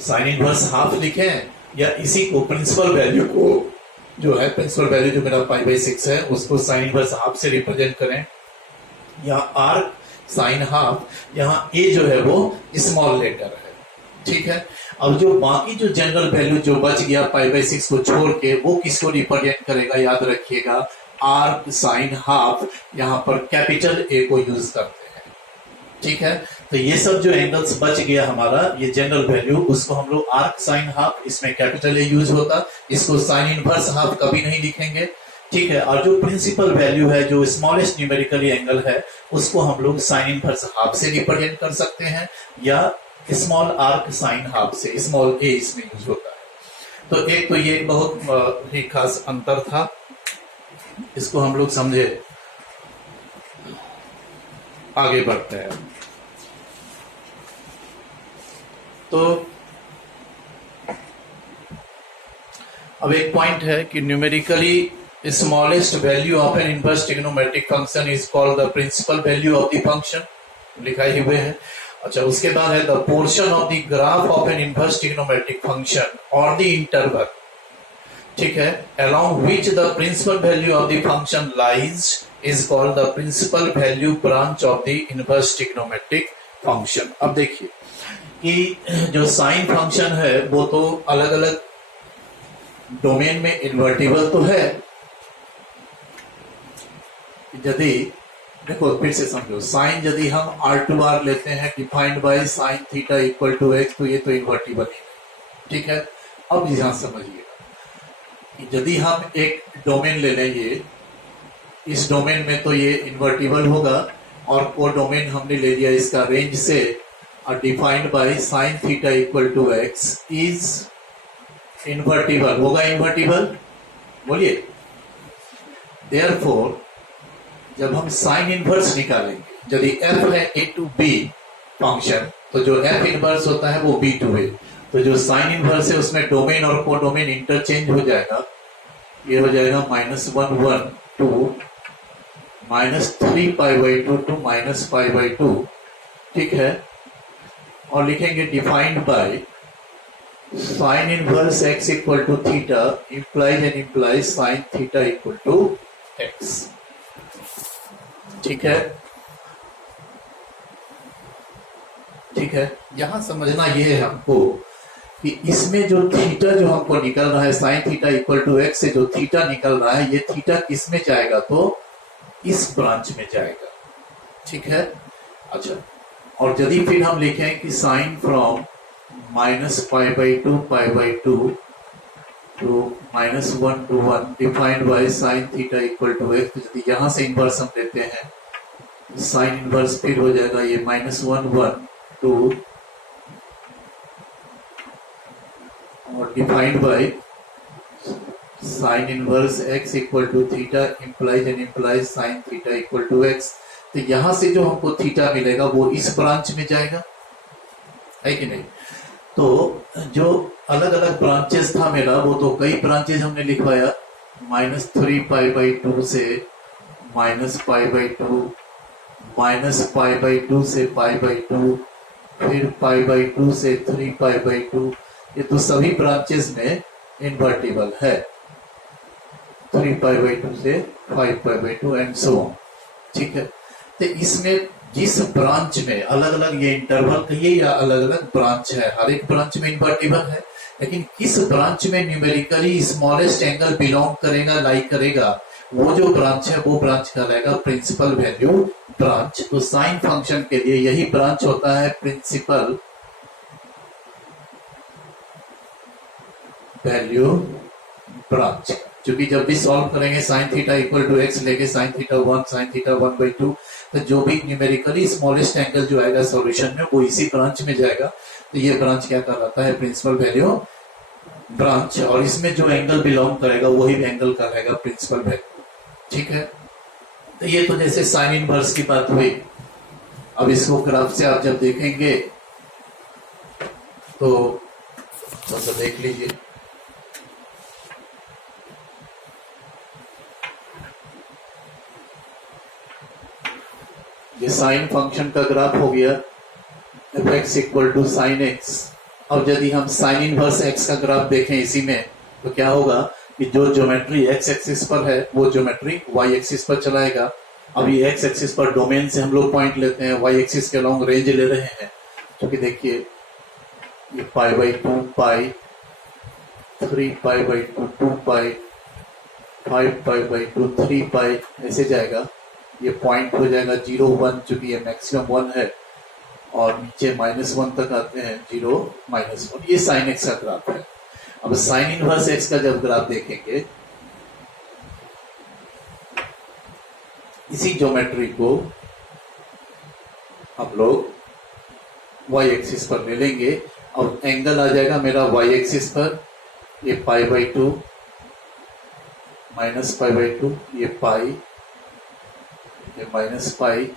Sine inverse half लिखें या इसी को प्रिंसिपल वैल्यू को, जो है प्रिंसिपल वैल्यू जो मेरा π/6 है, उसको साइन इनवर्स हाफ से रिप्रेजेंट करें, या आर्क साइन हाफ, यहाँ ए जो है वो स्मॉल लेटर है, ठीक है। अब जो बाकी जो जनरल वैल्यू जो बच गया π/6 को छोड़ के, वो किसको रिप्रेजेंट करेगा, याद रखिएगा आर्क साइन हाफ, यहाँ पर कैपिटल ए को यूज करते हैं, ठीक है। तो ये सब जो एंगल्स बच गया हमारा, ये जनरल वैल्यू, उसको हम लोग आर्क साइन हाफ, इसमें कैपिटल ए यूज होता, इसको साइन इनवर्स हाफ कभी नहीं लिखेंगे, ठीक है। और जो प्रिंसिपल वैल्यू है, जो स्मॉलेस्ट न्यूमेरिकली एंगल है, उसको हम लोग साइन इनवर्स हाफ से रिप्रेजेंट कर सकते हैं, या स्मॉल आर्क साइन हाफ से, स्मॉल ए इसमें यूज होता है। तो एक तो ये बहुत ही खास अंतर था, इसको हम लोग समझे, आगे बढ़ते हैं। तो अब एक पॉइंट है कि numerically smallest value of an inverse trigonometric function is called the principal value of the function, लिखाए हुए है। अच्छा, उसके बाद है the portion of the graph of an inverse trigonometric function और द इंटरवल, ठीक है, along which the principal value of the function lies is called the principal value branch of the inverse trigonometric function। अब देखिए कि जो sine function है वो तो अलग अलग डोमेन में इन्वर्टिबल तो है, यदि देखो फिर से समझो, साइन यदि हम R2R लेते हैं defined by sine theta equal to x, तो ये तो इन्वर्टिबल ही नहीं, ठीक है। अब यहां समझिएगा, यदि हम एक डोमेन ले लें, ये इस डोमेन में तो ये इन्वर्टिबल होगा, और वो डोमेन हमने ले लिया इसका रेंज से, और defined by sine theta equal to x is invertible, होगा इन्वर्टिबल, बोलिए। देयरफॉर जब हम साइन इनवर्स निकालेंगे, यदि f है a टू b फंक्शन, तो जो f इनवर्स होता है वो b टू a, तो जो साइन इनवर्स है उसमें डोमेन और को डोमेन इंटरचेंज हो जाएगा, ये हो जाएगा -1 टू -3π/2 टू -π/2, ठीक है। और लिखेंगे defined by sine inverse x equal to theta implies sine theta equal to x। ठीक है, ठीक है। यहां समझना यह है हमको कि इसमें जो थीटा जो हमको निकल रहा है sine theta equal to x से जो थीटा निकल रहा है, ये थीटा किस में जाएगा, तो इस ब्रांच में जाएगा। ठीक है, अच्छा। और यदि फिर हम लिखें कि sine from -π/2 π/2 to -1 to 1 defined by sine theta equal to x, यदि यहां से इनवर्स हम लेते हैं, साइन इनवर्स फिर हो जाएगा ये -1 टू और defined by sine inverse x equal to theta implies sine theta equal to x। तो यहां से जो हमको थीटा मिलेगा वो इस ब्रांच में जाएगा, है कि नहीं। तो जो अलग अलग ब्रांचेस था मेरा, वो तो कई ब्रांचेस हमने लिखवाया, -3π/2 से -π/2, -π/2 से π/2, फिर π/2 से 3π/2। ये तो सभी ब्रांचेस में इन्वर्टिबल है, 3π/2 से 5π/2 एंड सो ऑन। ठीक है, तो इसमें जिस ब्रांच में अलग अलग ये इंटरवल कहिए या अलग अलग ब्रांच है, हर एक ब्रांच में इन्वर्टिबल है, लेकिन किस ब्रांच में न्यूमेरिकली स्मॉलेस्ट एंगल बिलोंग करेगा, लाइक करेगा, वो जो ब्रांच है वो ब्रांच कहलाएगा प्रिंसिपल वैल्यू ब्रांच। तो साइन फंक्शन के लिए यही ब्रांच होता है प्रिंसिपल वैल्यू ब्रांच। क्योंकि जब भी सॉल्व करेंगे sine theta equal to x लेके साइन थीटा 1 साइन थीटा 1/2, तो जो भी न्यूमेरिकली स्मॉलेस्ट एंगल जो आएगा सॉल्यूशन में वो इसी ब्रांच में जाएगा। तो ये ब्रांच क्या कहलाता है, प्रिंसिपल वैल्यू ब्रांच। और इसमें जो एंगल बिलोंग करेगा वही एंगल कहलाएगा प्रिंसिपल वैल्यू। ठीक है, तो ये तो जैसे साइन इनवर्स की बात हुई। अब इसको ग्राफ से आप जब देखेंगे तो थोड़ा देख लीजिए, ये साइन फंक्शन का ग्राफ हो गया fx equal to sine x. अब यदि हम साइन इनवर्स x का ग्राफ देखें इसी में, तो क्या होगा कि जो ज्योमेट्री x एक्सिस पर है वो ज्योमेट्री y एक्सिस पर चलाएगा। अब ये x एक्सिस पर डोमेन से हम लोग पॉइंट लेते हैं, y एक्सिस के लॉन्ग रेंज ले रहे हैं। क्योंकि देखिए ये π/2 पाई, 3π/2 2π, 5π/2 3π, ऐसे जाएगा। ये पॉइंट हो जाएगा 0 1, चूंकि ये मैक्सिमम 1 है, और नीचे -1 तक आते हैं 0 -1। ये साइन एक्स का ग्राफ है। अब साइन इनवर्स एक्स का जब ग्राफ देखेंगे, इसी ज्योमेट्री को हम लोग y एक्सिस पर ले लेंगे। अब एंगल आ जाएगा मेरा y एक्सिस पर, ये π/2 -π/2, ये पाई, ये -π,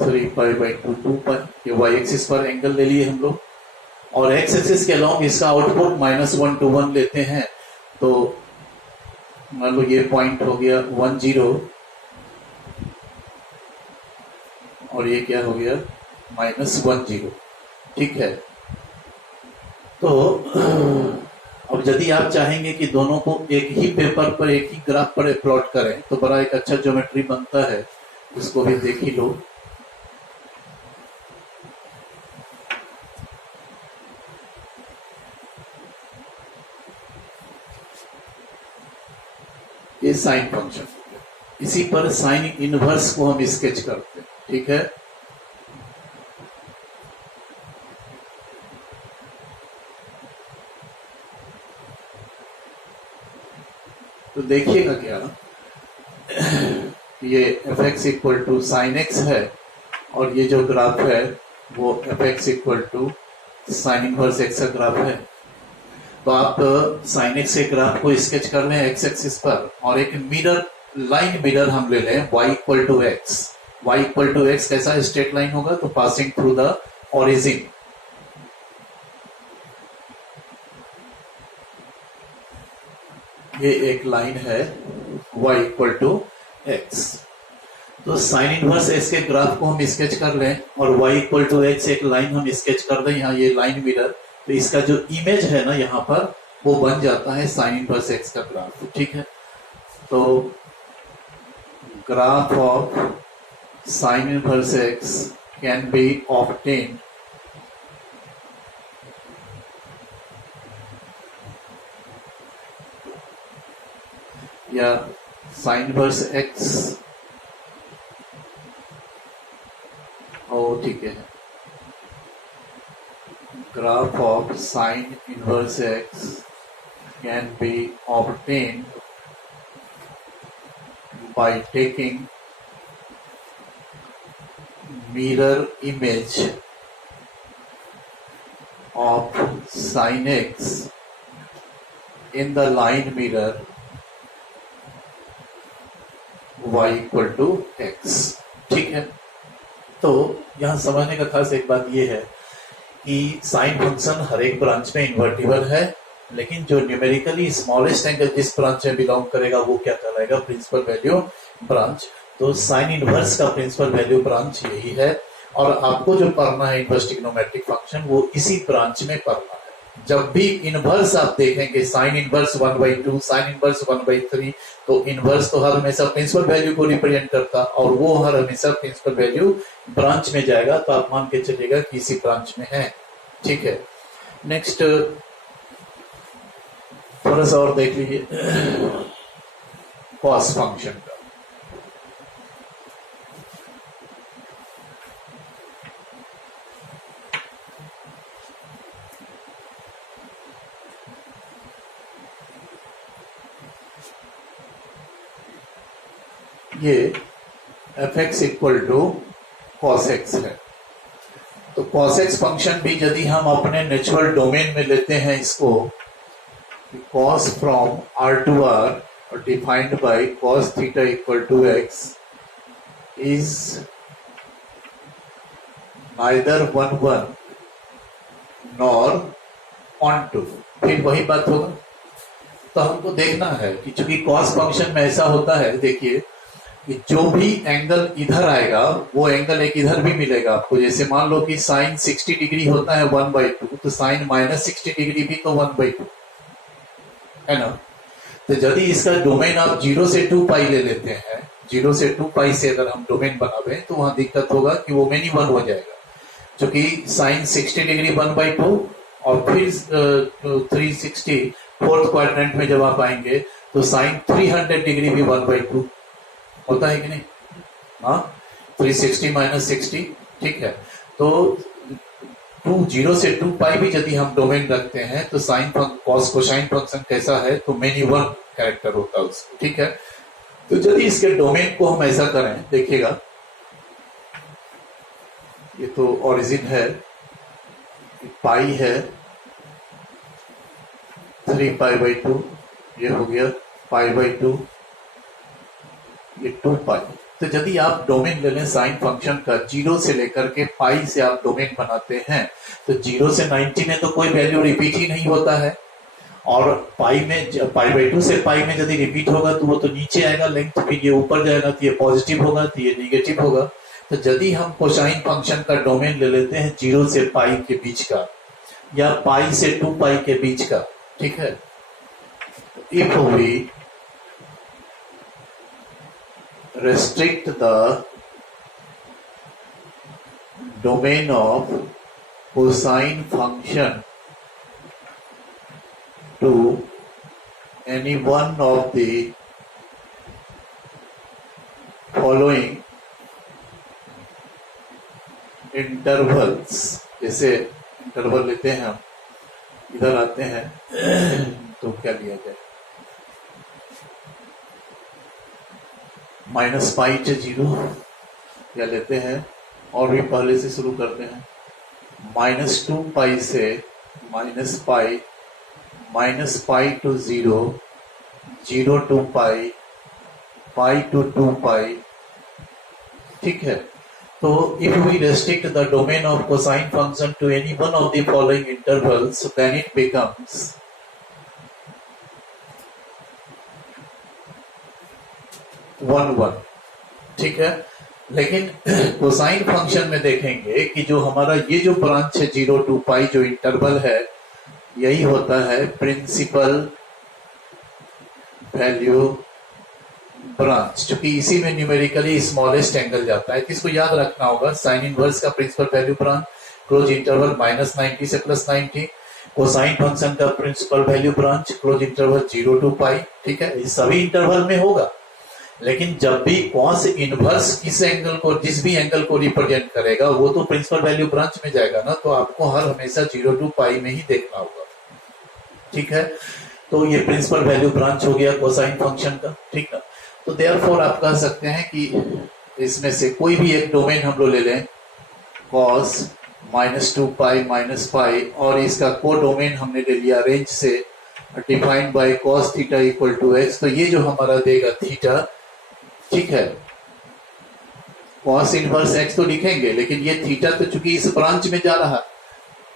3π/2 2π, ये y एक्सिस पर एंगल ले लिए हम लोग। और x एक्सिस के अलॉन्ग इसका आउटपुट -1 to 1 लेते हैं। तो मान लो ये पॉइंट हो गया 1 0, और ये क्या हो गया -1 0। ठीक है, तो अब यदि आप चाहेंगे कि दोनों को एक ही पेपर पर एक ही ग्राफ पर प्लॉट करें, तो बड़ा एक अच्छा ज्योमेट्री बनता है, उसको भी देख ही लो। ये साइन फंक्शन, इसी पर साइन इनवर्स को हम स्केच करते हैं। ठीक है, तो देखिएगा क्या, ये fx equal to sine x है, और ये जो ग्राफ है वो fx equal to sine inverse x का ग्राफ है। तो आप साइन एक्स के ग्राफ को स्केच कर लें एक्स एक्सिस पर, और एक मिरर लाइन मिरर हम ले लें y equal to x. y equal to x कैसा स्ट्रेट लाइन होगा, तो पासिंग थ्रू द ओरिजिन। ये एक लाइन है y इक्वल टू एक्स। तो साइन इनवर्स एक्स के ग्राफ को हम स्केच कर लें, और y इक्वल टू एक्स एक लाइन हम स्केच कर दें, यहाँ ये लाइन मिरर। तो इसका जो इमेज है ना यहाँ पर वो बन जाता है साइन इनवर्स एक्स का ग्राफ। ठीक है, तो graph of sine inverse x can be obtained या साइन इनवर्स एक्स, ठीक है, graph of sine inverse x can be obtained by taking mirror image of sin x in the line mirror y equal to x। ठीक है, तो यहां समझने का खास एक बात यह है कि साइन फंक्शन हर एक ब्रांच में इन्वर्टिबल है, लेकिन जो न्यूमेरिकली स्मॉलेस्ट एंगल जिस ब्रांच में बिलोंग करेगा वो क्या कहलाएगा, प्रिंसिपल वैल्यू ब्रांच। तो साइन इनवर्स का प्रिंसिपल वैल्यू ब्रांच यही है, और आपको जो पढ़ना है इनवर्स ट्रिग्नोमेट्रिक फंक्शन वो इसी ब्रांच में पढ़ना है। जब भी इनवर्स आप देखेंगे साइन इनवर्स 1/2, साइन इनवर्स 1/3, तो इनवर्स तो हर हमेशा प्रिंसिपल वैल्यू को रिप्रेजेंट करता और वो हर हमेशा प्रिंसिपल वैल्यू ब्रांच में जाएगा, तो आप मान के चलिएगा कि इसी ब्रांच में है। ठीक है, नेक्स्ट थोड़ा सा और देख लीजिए कॉस फंक्शन का। ये f x equal to cos x है, तो कॉस एक्स फंक्शन भी यदि हम अपने नेचुरल डोमेन में लेते हैं इसको, cos from r to r defined by cos theta equal to x is neither 1 nor onto। फिर वही बात होगा, तो हमको देखना है कि चूंकि cos फंक्शन में ऐसा होता है, देखिए कि जो भी एंगल इधर आएगा वो एंगल एक इधर भी मिलेगा आपको। जैसे मान लो कि साइन 60 डिग्री होता है 1/2, तो साइन -60 डिग्री भी तो 1/2 है ना। तो यदि इसका डोमेन आप 0 से 2 पाई ले लेते हैं, 0 से 2 पाई से अगर हम डोमेन बनावे तो वहां दिक्कत होगा कि वो मेनी 1 हो जाएगा, क्योंकि साइन 60 डिग्री 1/2 और फिर 360 फोर्थ क्वाड्रेंट में जब आप आएंगे तो साइन 300 डिग्री भी 1/2 होता है कि नहीं। हाँ, 360 - 60। ठीक है, तो 0 से 2 पाई भी यदि हम डोमेन रखते हैं तो साइन कॉस कोसाइन फंक्शन कैसा है, तो मेनी 1 कैरेक्टर होता है उसको। ठीक है, तो यदि इसके डोमेन को हम ऐसा करें, देखिएगा ये तो ओरिजिन है, पाई है 3π/2, ये हो गया π/2, ये 2 पाई। तो यदि आप डोमेन ले लें साइन फंक्शन का 0 से लेकर के पाई से आप डोमेन बनाते हैं, तो 0 से 90 में तो कोई वैल्यू रिपीट ही नहीं होता है, और पाई में π/2 से पाई में यदि रिपीट होगा तो वो तो नीचे आएगा लेंथ, फिर ये ऊपर जाएगा तो ये पॉजिटिव होगा, तो ये निगेटिव होगा। तो यदि हम कोसाइन फंक्शन का डोमेन ले लेते हैं 0 से पाई के बीच का या पाई से 2 पाई के बीच का, ठीक है, if we restrict the domain of cosine function to any one of the following intervals। जैसे इंटरवल लेते हैं हम, इधर आते हैं तो क्या लिया जाए, -π से 0 या लेते हैं, और भी पहले से शुरू करते हैं, -2π से -π, -π to 0, 0 to π, π to 2π। ठीक है, तो if we restrict the domain of cosine function to any one of the following intervals, then it becomes 1/1। ठीक है, लेकिन कोसाइन फंक्शन में देखेंगे कि जो हमारा ये जो ब्रांच है 0 to π जो इंटरवल है, यही होता है प्रिंसिपल वैल्यू ब्रांच, क्योंकि इसी में न्यूमेरिकली स्मॉलेस्ट एंगल जाता है। किसको याद रखना होगा, साइन इनवर्स का principal value branch close interval -90 से +90, कोसाइन फंक्शन का principal value branch close interval 0 to pi. ठीक है, ये सभी इंटरवल में होगा, लेकिन जब भी कॉस इनवर्स किस एंगल को, जिस भी एंगल को रिप्रेजेंट करेगा वो तो प्रिंसिपल वैल्यू ब्रांच में जाएगा ना, तो आपको हर हमेशा 0 to पाई में ही देखना होगा। ठीक है, तो ये प्रिंसिपल वैल्यू ब्रांच हो गया कोसाइन फंक्शन का। ठीक है, तो देयरफॉर आप कह सकते हैं कि इसमें से कोई भी एक डोमेन हम लोग ले लें, cos -2 पाई -पाई, और इसका को डोमेन हमने ले लिया रेंज से defined by cos theta equal to x, तो ये जो हमारा देगा थीटा। ठीक है, cos इनवर्स x तो लिखेंगे, लेकिन ये थीटा तो चूंकि इस ब्रांच में जा रहा,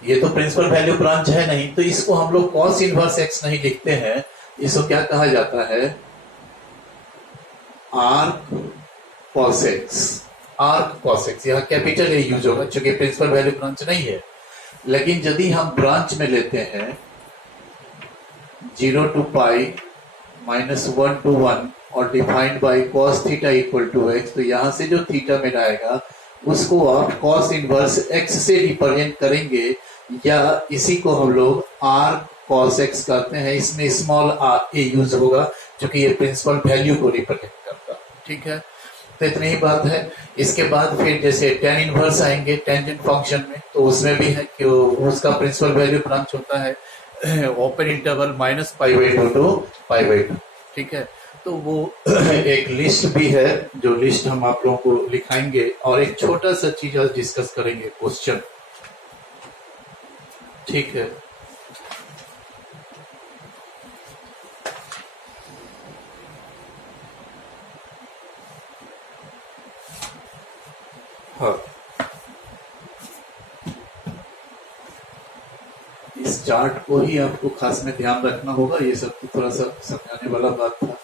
ये तो प्रिंसिपल वैल्यू ब्रांच है नहीं, तो इसको हम लोग cos इनवर्स x नहीं लिखते हैं, इसको क्या कहा जाता है, arc cos x। Arc cos x, यहाँ कैपिटल ए यूज होगा क्योंकि प्रिंसिपल वैल्यू ब्रांच नहीं है। लेकिन यदि हम ब्रांच में लेते हैं 0 to पाई -1 to 1 और defined by cos theta equal to x, तो यहां से जो थीटा में आएगा उसको आप cos इनवर्स x से रिप्रेजेंट करेंगे, या इसी को हम लोग आर्क cos x कहते हैं। इसमें स्मॉल r ए यूज होगा क्योंकि ये प्रिंसिपल वैल्यू को रिप्रेजेंट करता है। ठीक है, तो इतनी ही बात है। इसके बाद फिर जैसे tan इनवर्स आएंगे टेंजेंट फंक्शन में, तो उसमें भी है कि उसका प्रिंसिपल वैल्यू ब्रांच होता है ओपन इंटरवल -π/2 to π/2। ठीक है, तो वो एक लिस्ट भी है, जो लिस्ट हम आप लोगों को लिखाएंगे, और एक छोटा सा चीज आज डिस्कस करेंगे, क्वेश्चन। ठीक है, हाँ, इस चार्ट को ही आपको खास में ध्यान रखना होगा, ये सब तो थोड़ा सा समझाने वाला बात था।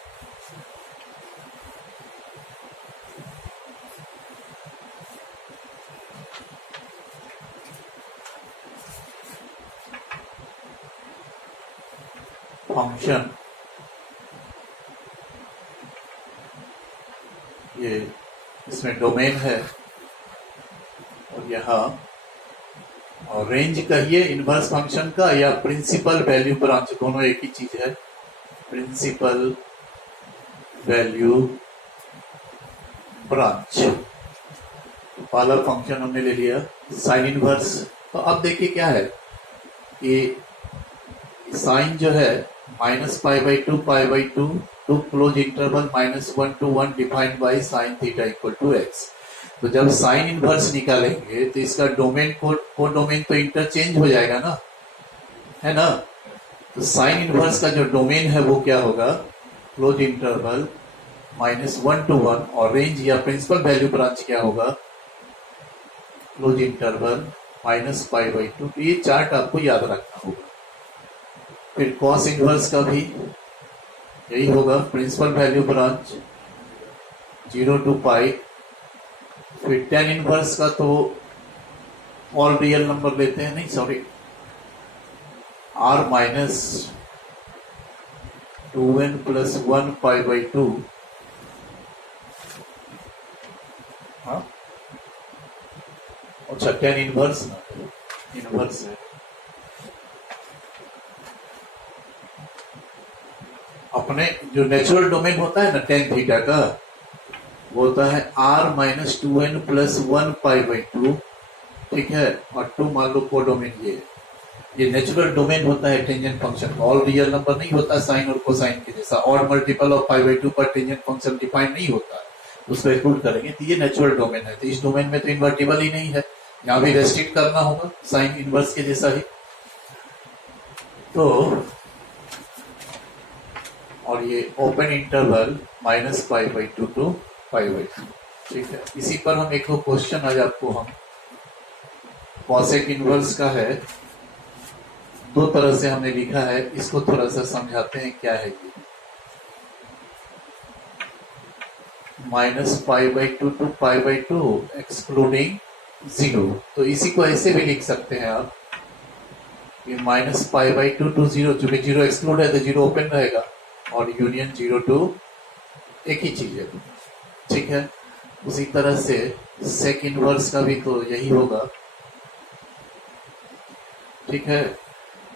फंक्शन ये इसमें डोमेन है, और यहाँ और रेंज कहिए इनवर्स फंक्शन का या प्रिंसिपल वैल्यू ब्रांच, दोनों एक ही चीज है। प्रिंसिपल वैल्यू ब्रांच, पहला फंक्शन हमने ले लिया साइन इनवर्स। तो अब देखिए क्या है कि साइन जो है -π/2 π/2 to close interval -1 to 1 defined by sine theta equal to x। तो जब साइन इनवर्स निकालेंगे तो इसका डोमेन को डोमेन तो इंटरचेंज हो जाएगा ना, है ना। तो साइन इनवर्स का जो डोमेन है वो क्या होगा, क्लोज इंटरवल -1 to 1, और रेंज या प्रिंसिपल वैल्यू ब्रांच क्या होगा, क्लोज इंटरवल -π/2। तो ये चार्ट आपको याद रखना होगा। फिर कॉस इनवर्स का भी यही होगा, प्रिंसिपल वैल्यू ब्रांच 0 to पाई। फिर tan इनवर्स का तो ऑल रियल नंबर लेते हैं, नहीं सॉरी, r -2n + 1 π/2। हाँ, अच्छा tan इनवर्स ना, इनवर्स है अपने जो नेचुरल डोमेन होता है ना tan थीटा का, वो होता है r -2n + 1 π/2। ठीक है, और 2 मान लो को डोमेन, ये नेचुरल डोमेन होता है टेंजेंट फंक्शन का। ऑल रियल नंबर नहीं होता साइन और कोसाइन के जैसा, ऑड मल्टीपल ऑफ π/2 पर टेंजेंट फंक्शन डिफाइन नहीं होता, उसको एक्सक्लूड करेंगे। तो ये नेचुरल डोमेन है, तो इस डोमेन में तो इन्वर्टिबल ही नहीं है, यहाँ भी रेस्ट्रिक्ट करना होगा साइन इनवर्स के जैसा ही। तो और ये ओपन इंटरवल -π/2 to π/2। ठीक है, इसी पर हम एक क्वेश्चन आज आपको हम कॉसेक इनवर्स का है, दो तरह से हमने लिखा है, इसको थोड़ा सा समझाते हैं क्या है ये। -π/2 to π/2 एक्सक्लूडिंग 0। तो इसी को ऐसे भी लिख सकते हैं आप, ये minus pi by two to zero, चूंकि जीरो एक्सक्लूड है तो जीरो ओपन रहेगा, और यूनियन जीरो टू एक ही चीज है, ठीक है। उसी तरह से सेक इनवर्स का भी तो यही होगा, ठीक है।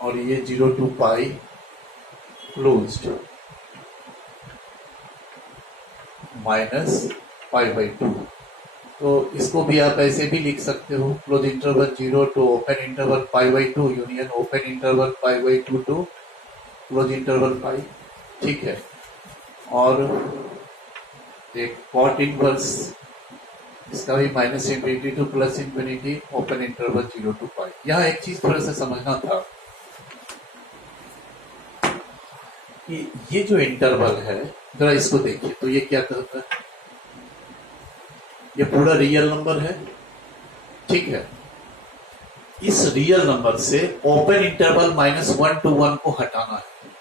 और ये zero to pi closed minus pi by two, तो इसको भी आप ऐसे भी लिख सकते हो, close interval zero to open interval pi by two union open interval pi by two to close interval pi, ठीक है। और एक कॉट इनवर्स, इसका भी minus infinity to plus infinity open interval zero to pi. यहाँ एक चीज थोड़ा सा समझना था कि ये जो इंटरवल है, जरा इसको देखिए तो ये क्या करता है, ये पूरा रियल नंबर है, ठीक है। इस रियल नंबर से open interval minus one two one को हटाना है,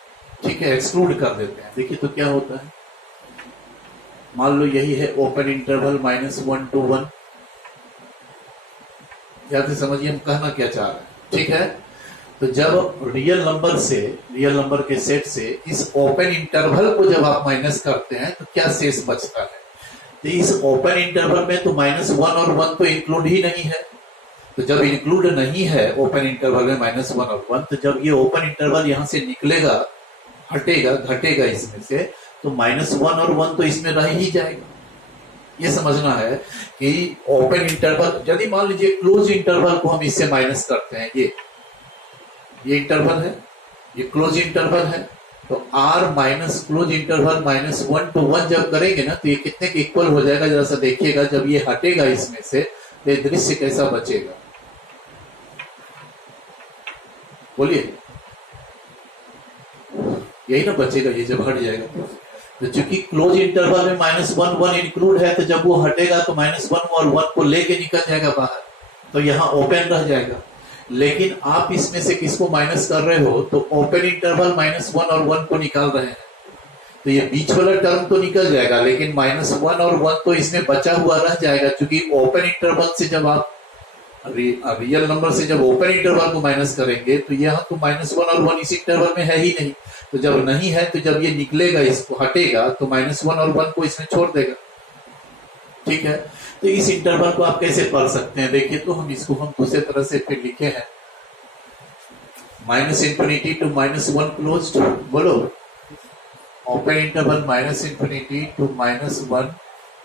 ठीक है, एक्सक्लूड कर देते हैं। देखिए तो क्या होता है, मान लो यही है open interval minus one two one, ध्यान से समझिए हम कहना क्या चाह रहे हैं, ठीक है। तो जब रियल नंबर से, रियल नंबर के सेट से इस ओपन इंटरवल को जब आप माइनस करते हैं तो क्या शेष बचता है, तो इस ओपन इंटरवल में तो माइनस वन और वन तो इंक्लूड ही नहीं है, तो जब इंक्लूड नहीं है ओपन इंटरवल में माइनस वन और वन, तो जब ये ओपन इंटरवल यहां से निकलेगा, हटेगा, घटेगा इसमें से, तो माइनस वन और वन तो इसमें रह ही जाएगा। ये समझना है कि ओपन इंटरवल, यदि मान लीजिए क्लोज इंटरवल को हम इससे माइनस करते हैं, ये इंटरवल है, ये क्लोज इंटरवल है, तो r minus close interval minus one two one जब करेंगे ना, तो ये कितने के इक्वल हो जाएगा, जरा सा देखिएगा। जब ये हटेगा इसमें से तो ये दृश्य कैसा बचेगा, बोलिए, यही ना बचेगा, ये जब हट जाएगा। तो चूंकि क्लोज इंटरवल में माइनस वन वन इंक्लूड है, तो जब वो हटेगा तो माइनस वन और वन को लेके निकल जाएगा बाहर, तो यहाँ ओपन रह जाएगा। लेकिन आप इसमें से किसको माइनस कर रहे हो, तो ओपन इंटरवल माइनस वन और वन को निकाल रहे हैं, तो ये बीच वाला टर्म तो निकल जाएगा, लेकिन माइनस वन और वन तो इसमें बचा हुआ रह जाएगा, क्योंकि ओपन इंटरवल से जब आप रियल नंबर से जब ओपन इंटरवल को माइनस करेंगे, तो यहाँ तो माइनस वन और वन इस इंटरवल में है ही नहीं, तो जब नहीं है तो जब ये निकलेगा, इसको हटेगा, तो माइनस वन और वन को इसमें छोड़ देगा, ठीक है। तो इस इंटरवल को आप कैसे पढ़ सकते हैं, देखिए तो हम इसको हम दूसरे तरह से फिर लिखे हैं, minus infinity to minus one closed, बोलो, open interval minus infinity to minus one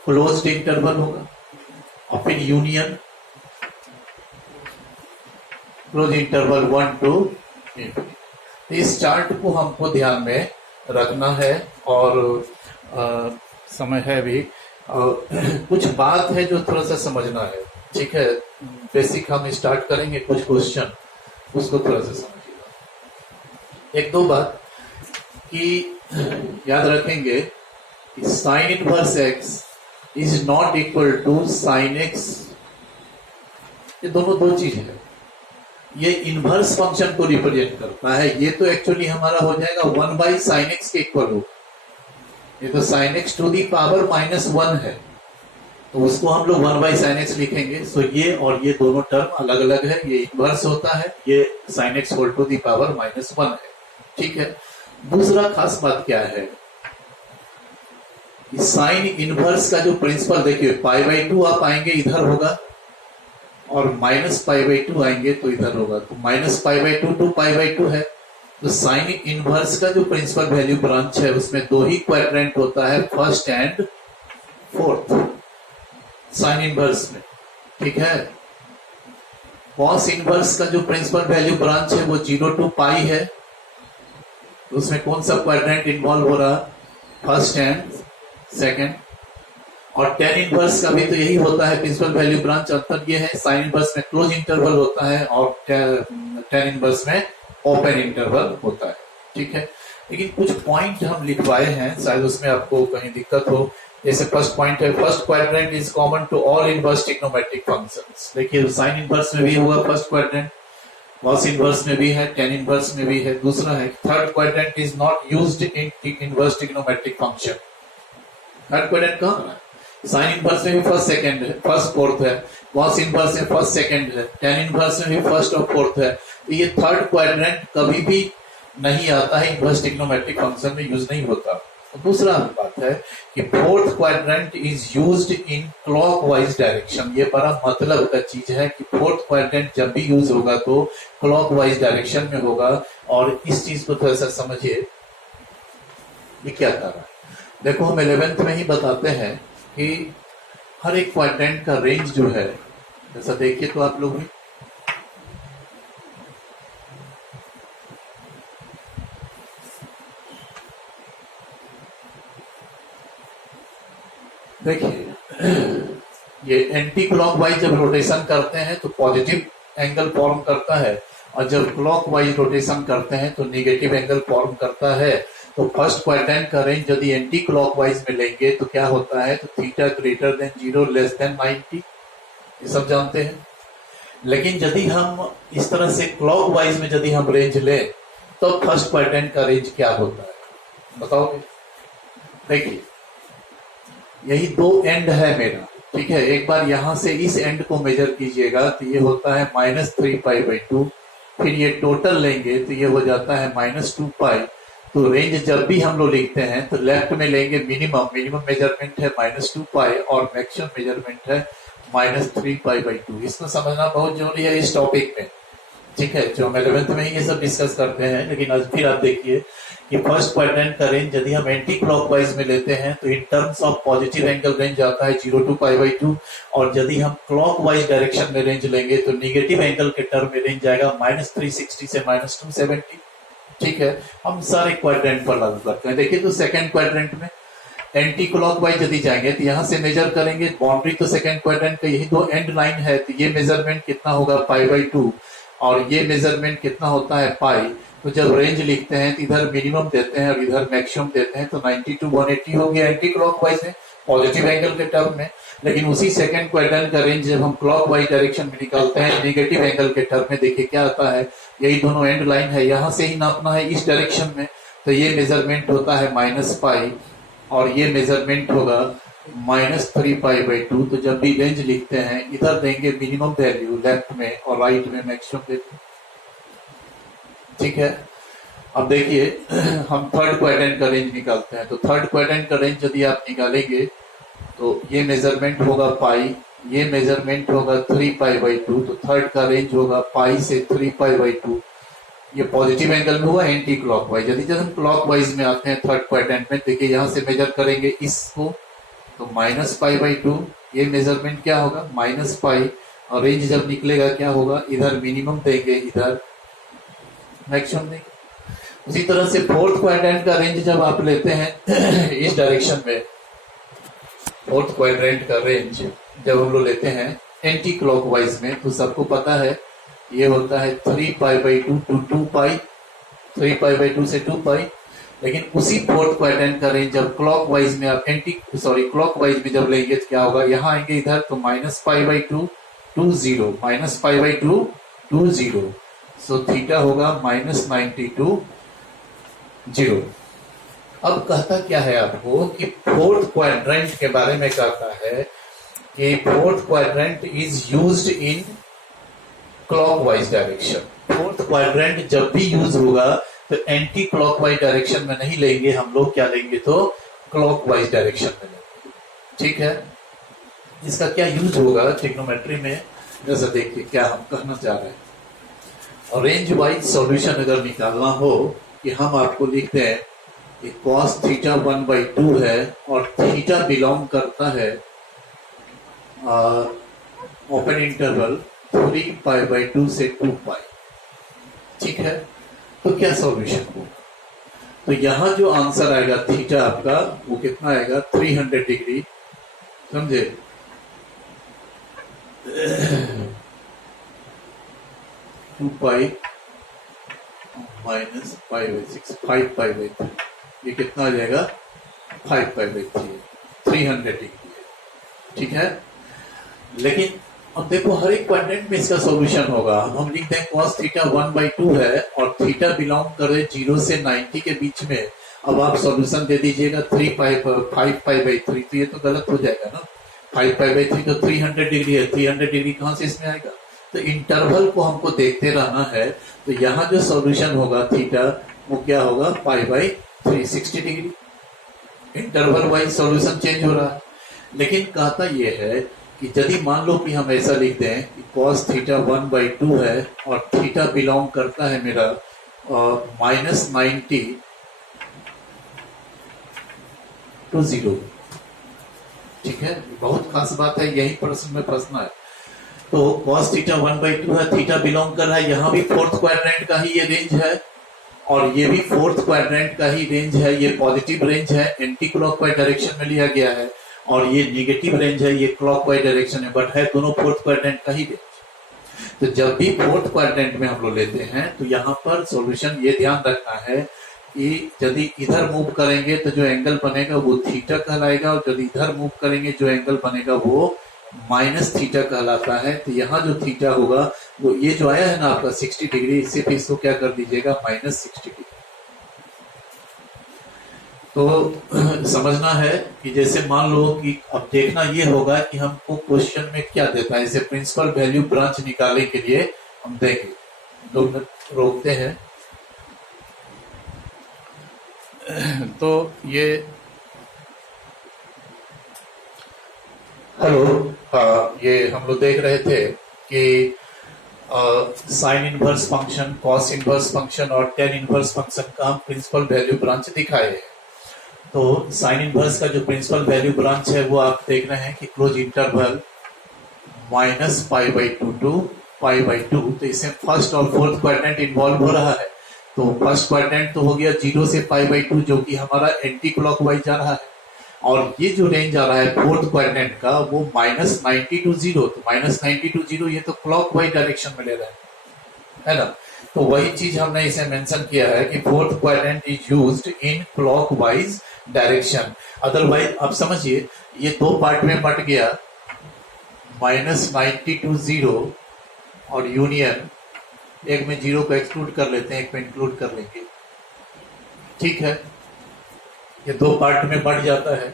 closed interval होगा, और फिर union close interval one to infinity. इस चार्ट को हमको ध्यान में रखना है, और समय है भी, कुछ बात है जो थोड़ा सा समझना है, ठीक है। बेसिक हम स्टार्ट करेंगे, कुछ क्वेश्चन उसको थोड़ा सा समझिएगा। एक दो बात कि याद रखेंगे कि sine inverse x is not equal to sine x, ये दोनों दो चीज है। ये इनवर्स फंक्शन को रिप्रेजेंट करता है, ये तो एक्चुअली हमारा हो जाएगा वन बाई साइन एक्स के इक्वल हो, ये तो sine x to the power minus one है, तो उसको हम लोग वन बाई साइन एक्स लिखेंगे। सो ये और ये दोनों टर्म अलग अलग है, ये इनवर्स होता है, ये sine x whole to the power minus one है, ठीक है। दूसरा खास बात क्या है, साइन इनवर्स का जो प्रिंसिपल देखिए, पाई बाई टू आप आएंगे इधर होगा, और माइनस पाई बाई टू आएंगे तो इधर होगा, तो minus pi by two to pi by two है। तो साइन इनवर्स का जो प्रिंसिपल वैल्यू ब्रांच है, उसमें दो ही क्वाड्रेंट होता है, first and fourth, sign inverse में, ठीक है। कॉस इनवर्स का जो प्रिंसिपल वैल्यू ब्रांच है वो जीरो टू पाई है, तो उसमें कौन सा क्वाड्रेंट इन्वॉल्व हो रहा, फर्स्ट एंड सेकेंड। और टेन इनवर्स का भी तो यही होता है प्रिंसिपल वैल्यू ब्रांच, अंतर ये है साइन इनवर्स में क्लोज इंटरवल होता है और टेन इनवर्स में ओपन इंटरवल होता है, ठीक है। लेकिन कुछ पॉइंट हम लिखवाए हैं, शायद उसमें आपको कहीं दिक्कत हो। जैसे फर्स्ट पॉइंट है, first quadrant is common to all inverse trigonometric functions. देखिए साइन इनवर्स में भी हुआ फर्स्ट क्वाड्रेंट, कॉस इनवर्स में भी है, टेन इनवर्स में भी है। दूसरा है third quadrant is not used in inverse trigonometric function. Third quadrant कहाँ है, साइन इनवर्स में भी फर्स्ट सेकंड है, फर्स्ट फोर्थ है, कॉस इनवर्स में फर्स्ट सेकंड है, टेन इनवर्स में भी फर्स्ट और फोर्थ है। तो ये थर्ड क्वाड्रेंट कभी भी नहीं आता है, इनवर्स ट्रिग्नोमेट्रिक फंक्शन में यूज नहीं होता। तो दूसरा बात है कि fourth quadrant is used in clockwise direction. ये बड़ा मतलब का चीज है कि फोर्थ क्वाड्रेंट जब भी यूज होगा तो क्लॉकवाइज डायरेक्शन में होगा। और इस चीज को थोड़ा सा समझिए, ये क्या कर रहा है। देखो हम 11th में ही बताते हैं कि हर एक क्वाड्रेंट का रेंज जो है, जैसा देखिए तो आप लोग भी देखिए, ये एंटी क्लॉकवाइज जब रोटेशन करते हैं तो पॉजिटिव एंगल फॉर्म करता है, और जब क्लॉकवाइज रोटेशन करते हैं तो नेगेटिव एंगल फॉर्म करता है। तो फर्स्ट क्वाड्रेंट का रेंज यदि एंटी क्लॉकवाइज में लेंगे तो क्या होता है, तो theta greater than 0 less than 90, ये सब जानते हैं। लेकिन यदि हम इस तरह से क्लॉकवाइज में यदि हम रेंज लें तो फर्स्ट क्वाड्रेंट का रेंज क्या होता है बताओगे। देखिए यही दो एंड है मेरा, ठीक है। एक बार यहां से इस एंड को मेजर कीजिएगा तो ये होता है -3π/2, फिर ये टोटल लेंगे तो ये हो जाता है -2π। तो रेंज जब भी हम लोग लिखते हैं तो लेफ्ट में लेंगे मिनिमम मेजरमेंट है -2π और मैक्सिमम मेजरमेंट है -3π/2। इसको समझना बहुत जरूरी है इस टॉपिक में, ठीक है। जो हम 11th में ही ये सब डिस्कस करते हैं। लेकिन आज फिर आप देखिए कि फर्स्ट क्वाड्रेंट का रेंज यदि हम एंटी क्लॉकवाइज में लेते हैं तो in terms of positive angle range आता है 0 to π/2, और यदि हम क्लॉकवाइज डायरेक्शन में रेंज लेंगे तो नेगेटिव एंगल के टर्म में रेंज जाएगा -360 से -270, ठीक है। हम सारे क्वाड्रेंट पर लागू करते हैं। देखिए तो सेकंड क्वाड्रेंट में एंटी क्लॉकवाइज यदि जाएंगे तो यहां से मेजर करेंगे बाउंड्री, तो सेकंड क्वाड्रेंट का यही दो एंड लाइन है, तो ये मेजरमेंट कितना होगा π/2 और ये मेजरमेंट कितना होता है पाई। तो जब रेंज लिखते हैं तो इधर मिनिमम देते हैं और इधर मैक्सिमम देते हैं, तो 90 to 180 हो गया एंटी क्लॉकवाइज में पॉजिटिव एंगल के टर्म में। लेकिन उसी सेकंड क्वाड्रेंट का रेंज जब हम क्लॉकवाइज डायरेक्शन में निकालते हैं नेगेटिव एंगल के टर्म में, देखिए क्या आता है, यही दोनों एंड लाइन है, यहां से ही नापना है इस डायरेक्शन में। तो ये मेजरमेंट होता है -π और ये मेजरमेंट होगा -3π/2। तो जब भी रेंज लिखते हैं इधर देंगे मिनिमम वैल्यू लेफ्ट में और राइट में मैक्सिमम देंगे, ठीक है। अब देखिए हम थर्ड क्वाड्रेंट का रेंज निकालते हैं। तो थर्ड क्वाड्रेंट का रेंज यदि आप निकालेंगे तो ये मेजरमेंट होगा पाई, ये मेजरमेंट होगा 3π/2। तो थर्ड का रेंज होगा पाई से 3π/2। ये पॉजिटिव एंगल में हुआ एंटी क्लॉकवाइज। यदि जब हम क्लॉकवाइज में आते हैं थर्ड क्वाड्रेंट में, देखिए यहां से मेजर करेंगे इसको तो -π/2, ये मेजरमेंट क्या होगा -π, और रेंज जब निकलेगा क्या होगा, इधर मिनिमम देंगे इधर मैक्सिमम देंगे। उसी तरह से फोर्थ क्वाड्रेंट का रेंज जब आप लेते हैं इस डायरेक्शन में, फोर्थ क्वाड्रेंट का रेंज जब हम लोग लेते हैं एंटी क्लॉकवाइज में, तो सबको पता है ये होता है 3π/2 to 2π, 3π/2 से 2π। लेकिन उसी फोर्थ क्वाड्रेंट का रेंज जब क्लॉकवाइज में आप क्लॉकवाइज में जब लेंगे तो क्या होगा, यहाँ आएंगे इधर तो -π/2 to 0, -π/2 to 0। सो थीटा होगा -90 to 0। अब कहता क्या है आपको कि फोर्थ क्वाड्रेंट के बारे में कहता है कि fourth quadrant is used in clockwise direction. Fourth quadrant जब भी यूज होगा तो एंटी क्लॉकवाइज डायरेक्शन में नहीं लेंगे हम लोग, क्या लेंगे तो क्लॉकवाइज डायरेक्शन में लेंगे, ठीक है। इसका क्या यूज होगा ट्रिग्नोमेट्री में, जैसा देखिए क्या हम कहना चाह रहे हैं। और रेंज वाइज सॉल्यूशन अगर निकालना हो कि हम आपको लिखते हैं कि cos थीटा 1/2 है और थीटा बिलोंग करता है ओपन इंटरवल 3π/2 से 2π, ठीक है। तो क्या सॉल्यूशन होगा, तो यहां जो आंसर आएगा थीटा आपका वो कितना आएगा 300 डिग्री, समझे। 2π - π/6 5π/3, ये कितना आ जाएगा 5π/3, 300 डिग्री है, ठीक है। लेकिन अब देखो हर एक क्वाड्रेंट में इसका सॉल्यूशन होगा। हम लिख दें cos थीटा 1/2 है और थीटा बिलोंग करे 0 से 90 के बीच में। अब आप सॉल्यूशन दे दीजिएगा 5π/3, तो ये तो गलत हो जाएगा ना। 5π/3 तो 300 डिग्री है, 300 डिग्री कहां से इसमें आएगा, तो इंटरवल को हमको देखते रहना है। तो यहाँ जो सॉल्यूशन होगा थीटा वो क्या होगा, pi by 360 degree. Interval wise solution change हो रहा है। लेकिन कहता ये है कि यदि मान लो कि हम ऐसा लिख दें कि cos थीटा 1/2 है और थीटा बिलोंग करता है मेरा -90 to 0। ठीक है, बहुत खास बात है, यही प्रश्न में प्रश्न है। तो cos थीटा 1/2 है, थीटा बिलोंग कर रहा है, यहाँ भी फोर्थ क्वाड्रेंट का ही ये रेंज है और ये भी फोर्थ क्वाड्रेंट का ही रेंज है। ये पॉजिटिव रेंज है, एंटी क्लॉकवाइज डायरेक्शन में लिया गया है, और ये नेगेटिव रेंज है, ये क्लॉकवाइज डायरेक्शन है, बट है दोनों फोर्थ क्वाड्रेंट का ही रेंज। तो जब भी फोर्थ क्वाड्रेंट में हम लोग लेते हैं तो यहाँ पर सॉल्यूशन ये ध्यान रखना है कि यदि इधर मूव करेंगे तो जो एंगल बनेगा वो थीटा कहलाएगा, और यदि इधर मूव करेंगे जो एंगल बनेगा वो माइनस थीटा कहलाता है। तो यहाँ जो थीटा होगा वो ये जो आया है ना आपका 60 डिग्री, सिर्फ इसको क्या कर दीजिएगा, -60 डिग्री। तो समझना है कि जैसे मान लो कि अब देखना ये होगा कि हमको क्वेश्चन में क्या देता है। जैसे प्रिंसिपल वैल्यू ब्रांच निकालने के लिए हम देंगे, 2 मिनट रोकते हैं। तो ये हेलो, हाँ, ये हम लोग देख रहे थे कि sine inverse function, cos inverse function और टेन इनवर्स फंक्शन का हम प्रिंसिपल वैल्यू ब्रांच दिखाए हैं। तो साइन इनवर्स का जो प्रिंसिपल वैल्यू ब्रांच है वो आप देख रहे हैं कि क्लोज इंटरवल -π/2 to π/2। तो इसमें फर्स्ट और फोर्थ क्वाड्रेंट इन्वॉल्व हो रहा है। तो फर्स्ट क्वाड्रेंट तो हो गया 0 से π/2 जो कि हमारा एंटी क्लॉकवाइज जा रहा है, और ये जो रेंज आ रहा है फोर्थ क्वाड्रेंट का वो -90 to 0। तो -90 to 0 ये तो क्लॉकवाइज डायरेक्शन में ले रहा है ना। तो वही चीज हमने इसे मेंशन किया है कि fourth quadrant is used in clockwise direction. Otherwise आप समझिए ये 2 पार्ट में बट गया, -90 to 0 और यूनियन, एक में 0 को एक्सक्लूड कर लेते हैं, एक में इंक्लूड कर लेंगे। ठीक है, ये 2 पार्ट में बढ़ जाता है।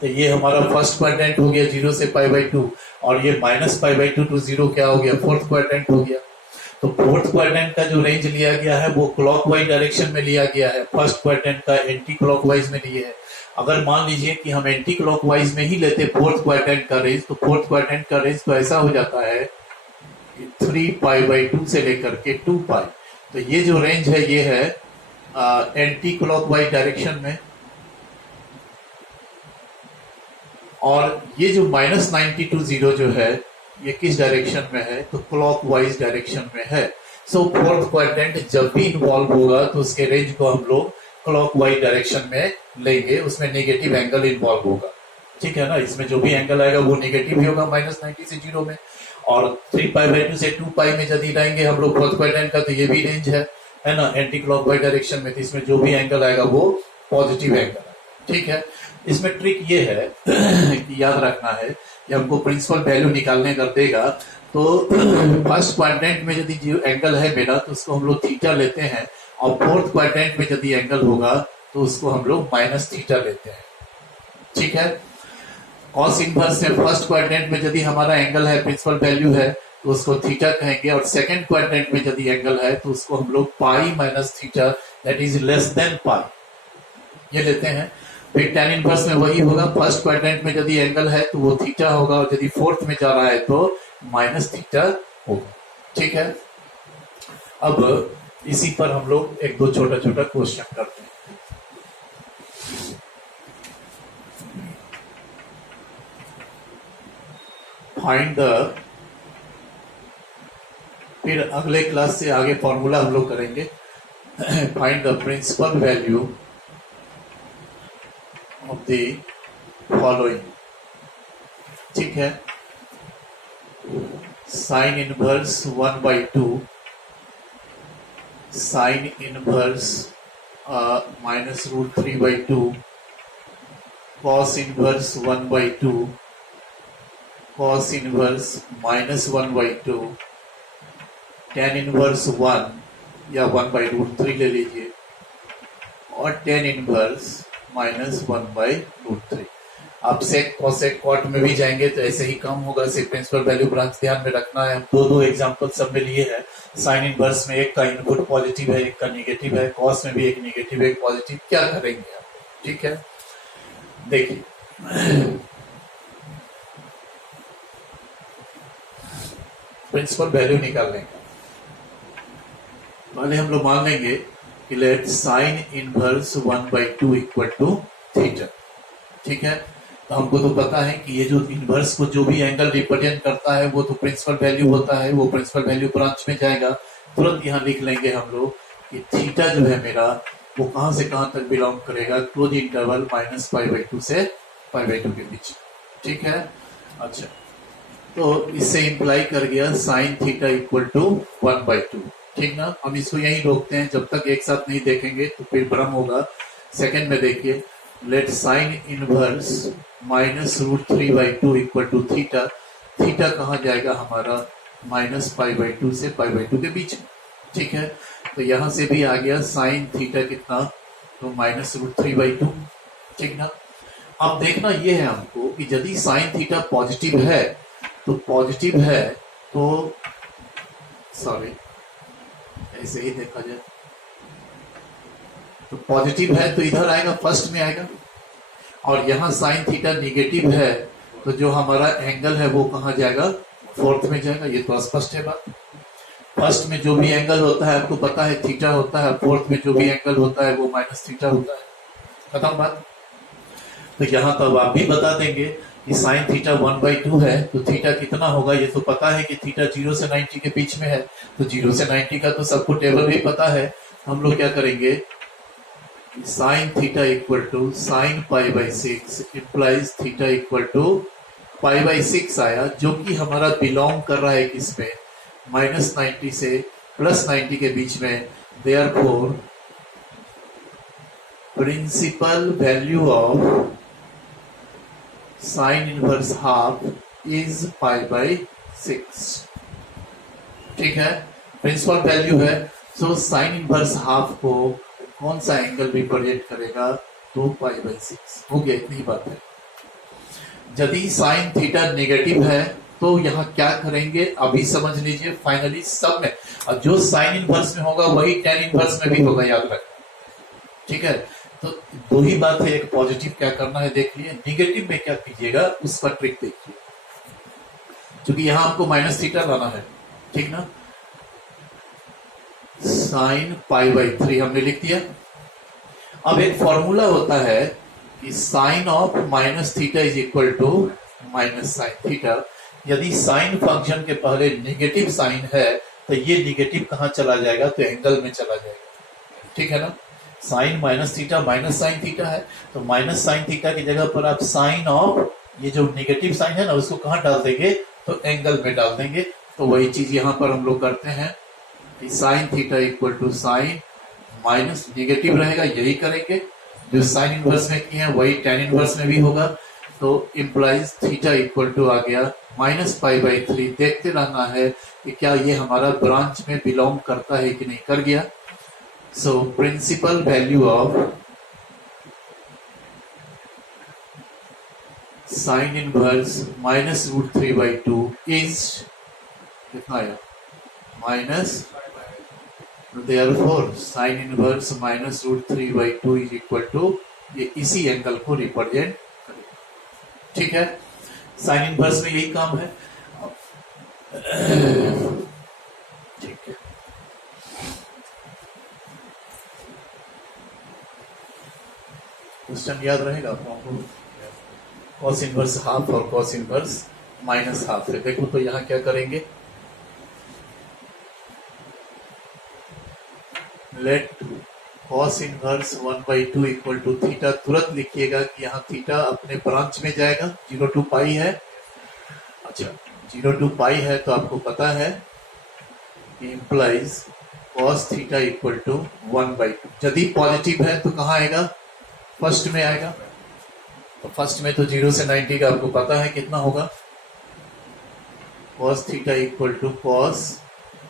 तो ये हमारा फर्स्ट क्वाड्रेंट हो गया 0 से π/2, और ये -π/2 to 0 क्या हो गया, फोर्थ क्वाड्रेंट हो गया। तो फोर्थ क्वाड्रेंट का जो रेंज लिया गया है वो क्लॉकवाइज डायरेक्शन में लिया गया है, फर्स्ट क्वाड्रेंट का एंटी क्लॉकवाइज में लिए है। अगर मान लीजिए कि हम एंटी क्लॉकवाइज में ही लेते फोर्थ क्वाड्रेंट का रेंज, तो फोर्थ क्वाड्रेंट का रेंज तो ऐसा हो जाता है 3π/2 से लेकर के 2π। तो ये जो रेंज है ये है एंटी क्लॉकवाइज डायरेक्शन में, और ये जो -90 to 0 जो है ये किस डायरेक्शन में है, तो क्लॉकवाइज डायरेक्शन में है। सो फोर्थ क्वाड्रेंट जब भी इन्वॉल्व होगा तो उसके रेंज को हम लोग क्लॉकवाइज डायरेक्शन में लेंगे, उसमें नेगेटिव एंगल इन्वॉल्व होगा। ठीक है ना, इसमें जो भी एंगल आएगा वो नेगेटिव ही होगा -90 से 0 में, और 3π/2 से 2π में यदि रहेंगे हम लोग फोर्थ क्वाड्रेंट का तो ये भी रेंज है ना, एंटी क्लॉकवाइज डायरेक्शन में। तो इसमें जो भी एंगल आएगा वो पॉजिटिव एंगल है। ठीक है, इसमें ट्रिक ये है कि याद रखना है कि हमको प्रिंसिपल वैल्यू निकालने कर देगा तो फर्स्ट क्वाड्रेंट में यदि जो एंगल है मेरा तो उसको हम लोग थीटा लेते हैं, और फोर्थ क्वाड्रेंट में यदि एंगल होगा तो उसको हम लोग -थीटा लेते हैं। ठीक है, कॉस इनवर्स में फर्स्ट क्वाड्रेंट में यदि हमारा एंगल है, प्रिंसिपल वैल्यू है, तो उसको थीटा कहेंगे, और सेकंड क्वाड्रेंट में यदि एंगल है तो उसको हम लोग पाई -थीटा, that is less than pi, ये लेते हैं। फिर tan इनवर्स में वही होगा, फर्स्ट क्वाड्रेंट में यदि एंगल है तो वो थीटा होगा, और यदि फोर्थ में जा रहा है तो -थीटा होगा। ठीक है, अब इसी पर हम लोग एक दो छोटा छोटा क्वेश्चन करते हैं। फाइंड द, फिर अगले क्लास से आगे फॉर्मूला हम लोग करेंगे। Find the principal value of the following। ठीक है, sine inverse 1/2, sine inverse -√3/2, cos inverse 1/2, cos inverse -1/2, tan inverse 1 या 1/√3 ले लीजिए, और tan इनवर्स -1/√3। आप सेक कॉसेक कॉट में भी जाएंगे तो ऐसे ही काम होगा। सिर्फ प्रिंसिपल वैल्यू ब्रांच ध्यान में रखना है। दो एग्जांपल सब में लिए हैं। साइन इनवर्स में एक का इनपुट पॉजिटिव है, एक का निगेटिव है। कॉस में भी एक निगेटिव एक पॉजिटिव। क्या करेंगे आप? ठीक है, देखिए प्रिंसिपल वैल्यू निकाल लेंगे। पहले हम लोग मान लेंगे कि let sine inverse 1/2 equal to theta. ठीक है, तो हमको तो पता है कि ये जो इनवर्स को जो भी एंगल रिप्रेजेंट करता है वो तो प्रिंसिपल वैल्यू होता है। वो प्रिंसिपल वैल्यू ब्रांच में जाएगा। तुरंत यहाँ लिख लेंगे हम लोग कि थीटा जो है मेरा वो कहां से कहां तक बिलोंग करेगा, क्लोज इंटरवल -π/2 से π/2 के बीच। ठीक है, अच्छा तो इससे इंप्लाई कर गया साइन थीटा इक्वल टू 1/2। ठीक ना, हम इसको यही रोकते हैं। जब तक एक साथ नहीं देखेंगे तो फिर भ्रम होगा। सेकंड में देखिए, let sine inverse -√3/2 equal to theta. Theta कहाँ जाएगा हमारा, -π/2 से π/2 के बीच में। ठीक है, तो यहां से भी आ गया साइन थीटा कितना, तो -√3/2। ठीक ना, अब देखना ये है हमको कि यदि साइन थीटा पॉजिटिव है तो पॉजिटिव है तो सॉरी ऐसे ही देखा जाए तो पॉजिटिव है तो इधर आएगा, फर्स्ट में आएगा। और यहां साइन थीटा निगेटिव है तो जो हमारा एंगल है वो कहां जाएगा, फोर्थ में जाएगा। ये तो स्पष्ट है बात। फर्स्ट में जो भी एंगल होता है आपको पता है थीटा होता है, फोर्थ में जो भी एंगल होता है वो माइनस थीटा होता है। खत्म बात। तो यहां तो आप भी बता देंगे कि साइन थीटा 1/2 है तो थीटा कितना होगा। ये तो पता है कि थीटा 0 से 90 के बीच में है, तो 0 से 90 का तो सबको टेबल भी पता है। हम लोग क्या करेंगे, sine theta equal to sine π/6 implies theta equal to π/6 आया, जो कि हमारा बिलोंग कर रहा है किसमें, -90 से +90 के बीच में। Therefore principal value of sine inverse half is π/6। ठीक है, प्रिंसिपल वैल्यू है। सो साइन इनवर्स हाफ को कौन सा एंगल रिप्रेजेंट करेगा, 2π/6 हो गया। इतनी बात है। यदि साइन थीटा नेगेटिव है तो यहाँ क्या करेंगे अभी समझ लीजिए। फाइनली सब में, और जो साइन इनवर्स में होगा वही टेन इनवर्स में भी होगा, याद रखना। ठीक है, तो दो ही बात है, एक पॉजिटिव क्या करना है देख लिए, निगेटिव में क्या कीजिएगा उसका ट्रिक देखिए। क्योंकि यहां हमको -θ लाना है। ठीक ना, साइन π/3 हमने लिख दिया। अब एक फॉर्मूला होता है कि sine of -θ is equal to -sin θ। यदि साइन फंक्शन के पहले नेगेटिव साइन है तो ये नेगेटिव कहां चला जाएगा, तो एंगल में चला जाएगा। ठीक है ना, साइन -θ -sin θ है तो -sin θ की जगह पर आप साइन ऑफ ये जो नेगेटिव साइन है ना उसको कहां डाल देंगे, तो एंगल में डाल देंगे। तो वही चीज यहां पर हम लोग करते हैं कि sine theta equal to sine minus negative रहेगा, यही करेंगे। जो साइन इनवर्स में किए हैं वही टेन इनवर्स में भी होगा। तो इम्प्लाइज थीटा इक्वल टू आ गया -π/3। देखते रहना है कि क्या ये हमारा ब्रांच में बिलोंग करता है कि नहीं, कर गया। So principal value of sin inverse -√3/2 is कितना आया, minus. Therefore sin inverse -√3/2 is equal to ये इसी एंगल को रिप्रेजेंट करेगा। ठीक है, साइन इनवर्स में यही काम है। ठीक है, क्वेश्चन याद रहेगा आपको। कॉस इनवर्स हाफ और कॉस इनवर्स माइनस हाफ है। देखो तो यहां क्या करेंगे, let cos inverse 1/2 equal to theta. तुरंत लिखिएगा कि यहाँ थीटा अपने ब्रांच में जाएगा, 0 to π है। अच्छा 0 to π है तो आपको पता है कि implies cos theta equal to 1/2। यदि पॉजिटिव है तो कहाँ आएगा, फर्स्ट में आएगा। तो फर्स्ट में तो 0 से 90 का आपको पता है कितना होगा, cos theta equal to cos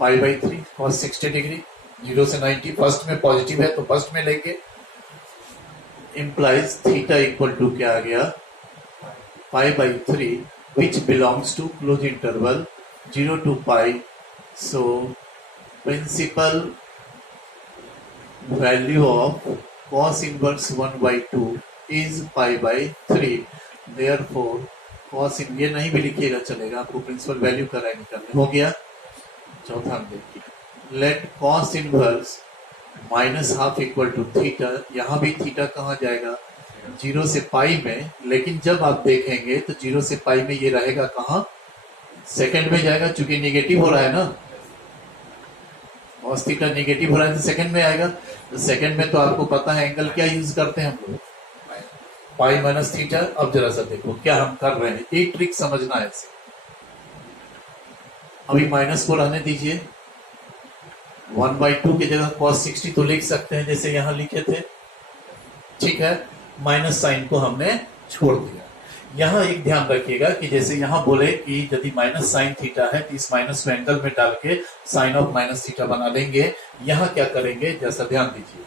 π/3 cos 60 degree. 0 से 90 फर्स्ट में पॉजिटिव है तो फर्स्ट में लेंगे। इम्प्लाइज थीटा इक्वल टू क्या आ गया, pi by 3 which belongs to closed interval 0 to pi. So principal value of cos inverse 1 by 2 is pi by 3. Therefore cos इन ये नहीं भी लिखिएगा चलेगा, आपको प्रिंसिपल वैल्यू का राइट करना हो गया। चौथा हम देखिए, लेट cos inverse minus half equal to theta. यहाँ भी थीटा कहाँ जाएगा, 0 से पाई में, लेकिन जब आप देखेंगे तो 0 से पाई में ये रहेगा कहाँ, सेकंड में जाएगा, चूंकि निगेटिव हो रहा है ना, cos थीटा निगेटिव हो रहा है तो सेकंड में आएगा। तो सेकंड में तो आपको पता है एंगल क्या यूज करते हैं हम लोग, पाई माइनस थीटा। अब जरा सा देखो क्या हम कर रहे हैं, एक ट्रिक समझना है इसे। अभी माइनस को रहने दीजिए, 1/2 की जगह cos 60 तो लिख सकते हैं जैसे यहां लिखे थे, ठीक है। माइनस साइन को हमने छोड़ दिया। यहां एक ध्यान रखिएगा कि जैसे यहां बोले कि यदि माइनस साइन थीटा है तो इस माइनस को एंगल में डाल के साइन ऑफ माइनस थीटा बना लेंगे। यहां क्या करेंगे, जैसा ध्यान दीजिए,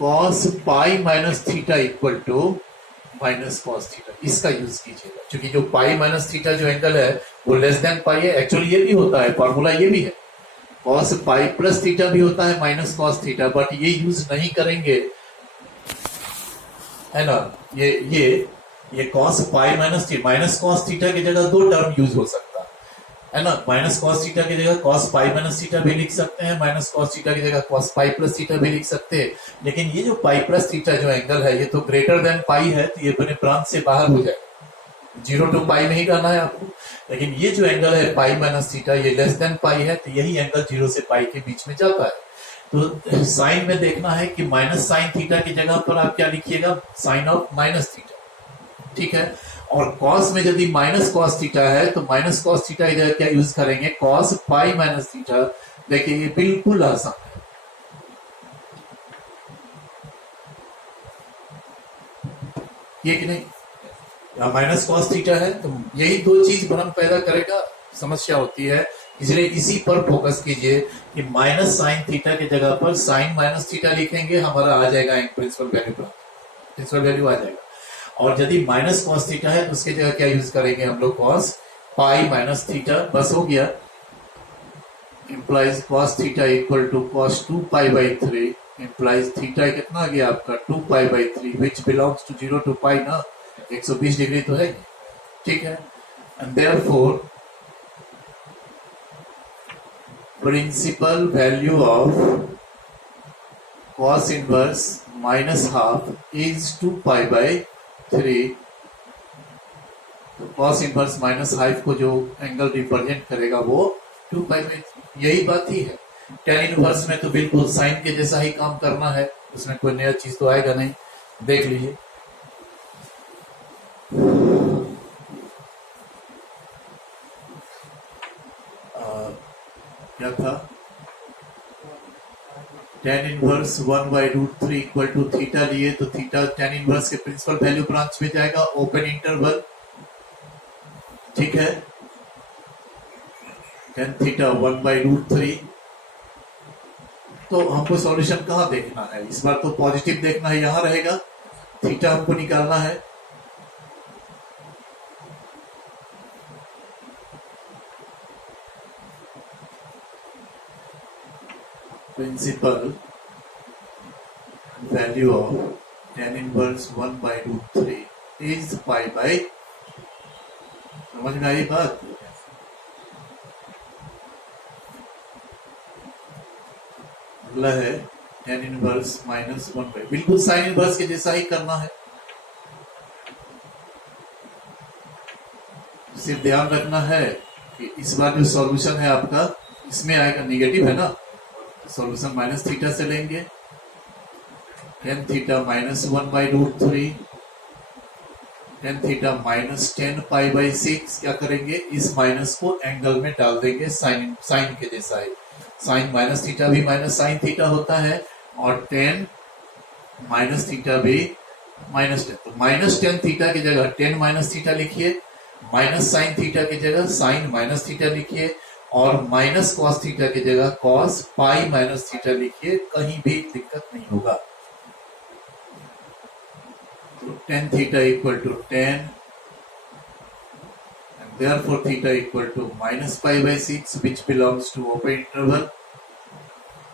cos pi minus theta equal to minus cos theta, इसका यूज कीजिएगा। क्योंकि जो पाई माइनस थीटा जो एंगल है वो लेस देन पाई है। एक्चुअली ये भी होता है, फॉर्मूला ये भी है, cos पाई प्लस थीटा भी होता है माइनस cos थीटा, बट ये यूज नहीं करेंगे, है ना। ये cos pi minus cos theta की जगह दो टर्म यूज हो सकता है ना। माइनस cos थीटा की जगह cos पाई माइनस थीटा भी लिख सकते हैं, माइनस cos थीटा की जगह cos पाई प्लस थीटा भी लिख सकते हैं। लेकिन ये जो पाई प्लस थीटा जो एंगल है ये तो ग्रेटर देन पाई है, तो ये अपने ब्रांच से बाहर हो जाएगा, 0 टू पाई में ही करना है आपको। लेकिन ये जो एंगल है पाई माइनस थीटा ये लेस देन पाई है, तो यही एंगल 0 से पाई के बीच में जाता है। तो साइन में देखना है कि माइनस साइन थीटा की जगह पर आप क्या लिखिएगा, साइन ऑफ माइनस थीटा, ठीक है। और कॉस में यदि माइनस कॉस थीटा है तो माइनस कॉस थीटा की जगह क्या यूज करेंगे, कॉस पाई माइनस थीटा। देखिए ये बिल्कुल आसान है, ये कि नहीं, माइनस कॉस थीटा है तो यही दो चीज भ्रम पैदा करेगा, समस्या होती है। इसलिए इसी पर फोकस कीजिए कि माइनस साइन थीटा की जगह पर साइन माइनस थीटा लिखेंगे, हमारा आ जाएगा प्रिंसिपल वैल्यू पर, प्रिंसिपल वैल्यू आ जाएगा। और यदि माइनस कॉस थीटा है तो उसकी जगह क्या यूज करेंगे हम लोग, कॉस पाई माइनस थीटा, बस हो गया। Implies cos theta equal to cos 2 pi by 3, implies theta कितना आ गया आपका 2 pi by 3 which belongs to 0 to pi ना, 120 डिग्री तो है, ठीक है। And therefore principal value of cos inverse minus half is 2 pi by 3। तो cos इनवर्स माइनस हाफ को जो एंगल रिप्रेजेंट करेगा वो 2 पाई बाई 3, यही बात ही है। tan इनवर्स में तो बिल्कुल साइन के जैसा ही काम करना है, उसमें कोई नया चीज तो आएगा नहीं, देख लीजिए। क्या था, tan inverse 1/√3 equal to theta लिए तो थीटा tan इनवर्स के प्रिंसिपल वैल्यू ब्रांच में जाएगा, ओपन इंटरवल, ठीक है। tan theta 1/√3। तो हमको सॉल्यूशन कहां देखना है, इस बार तो पॉजिटिव देखना है, यहां रहेगा, थीटा हमको निकालना है। Principal value of tan inverse 1/√3 is pi by, समझ में आई बात। अगला है tan इनवर्स माइनस 1/, बिल्कुल साइन इनवर्स के जैसा ही करना है। सिर्फ ध्यान रखना है कि इस बार जो सॉल्यूशन है आपका इसमें आएगा, निगेटिव है ना, सॉल्यूशन माइनस थीटा से लेंगे, tan theta minus 1/√3, tan theta minus 10 pi by 6, क्या करेंगे, इस माइनस को एंगल में डाल देंगे, साइन के जैसा है। साइन माइनस थीटा भी माइनस साइन थीटा होता है, और tan माइनस थीटा भी माइनस 10, तो माइनस 10 थीटा की जगह tan माइनस थीटा लिखिए, माइनस साइन थीटा की जगह साइन माइनस थीटा लिखिए, और माइनस कॉस थीटा की जगह कॉस पाई माइनस थीटा लिखिए, कहीं भी दिक्कत नहीं होगा। तो तो tan theta equal to 10 and therefore theta equal to minus pi by 6 which belongs to open interval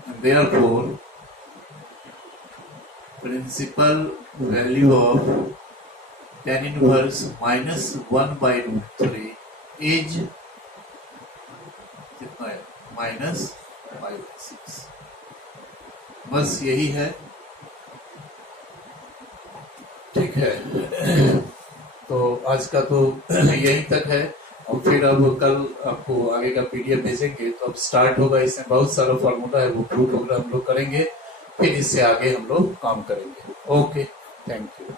and therefore principal value of tan inverse minus 1 by root 3 is कितना है minus pi by 6। बस यही है, ठीक है। तो आज का तो यहीं तक है और फिर अब कल आपको आगे का पीडीएफ भेजेंगे तो अब स्टार्ट होगा, इसमें बहुत सारा फार्मूला है वो प्रूफ वगैरह हम लोग करेंगे, फिर इससे आगे हम लोग काम करेंगे। Okay, thank you.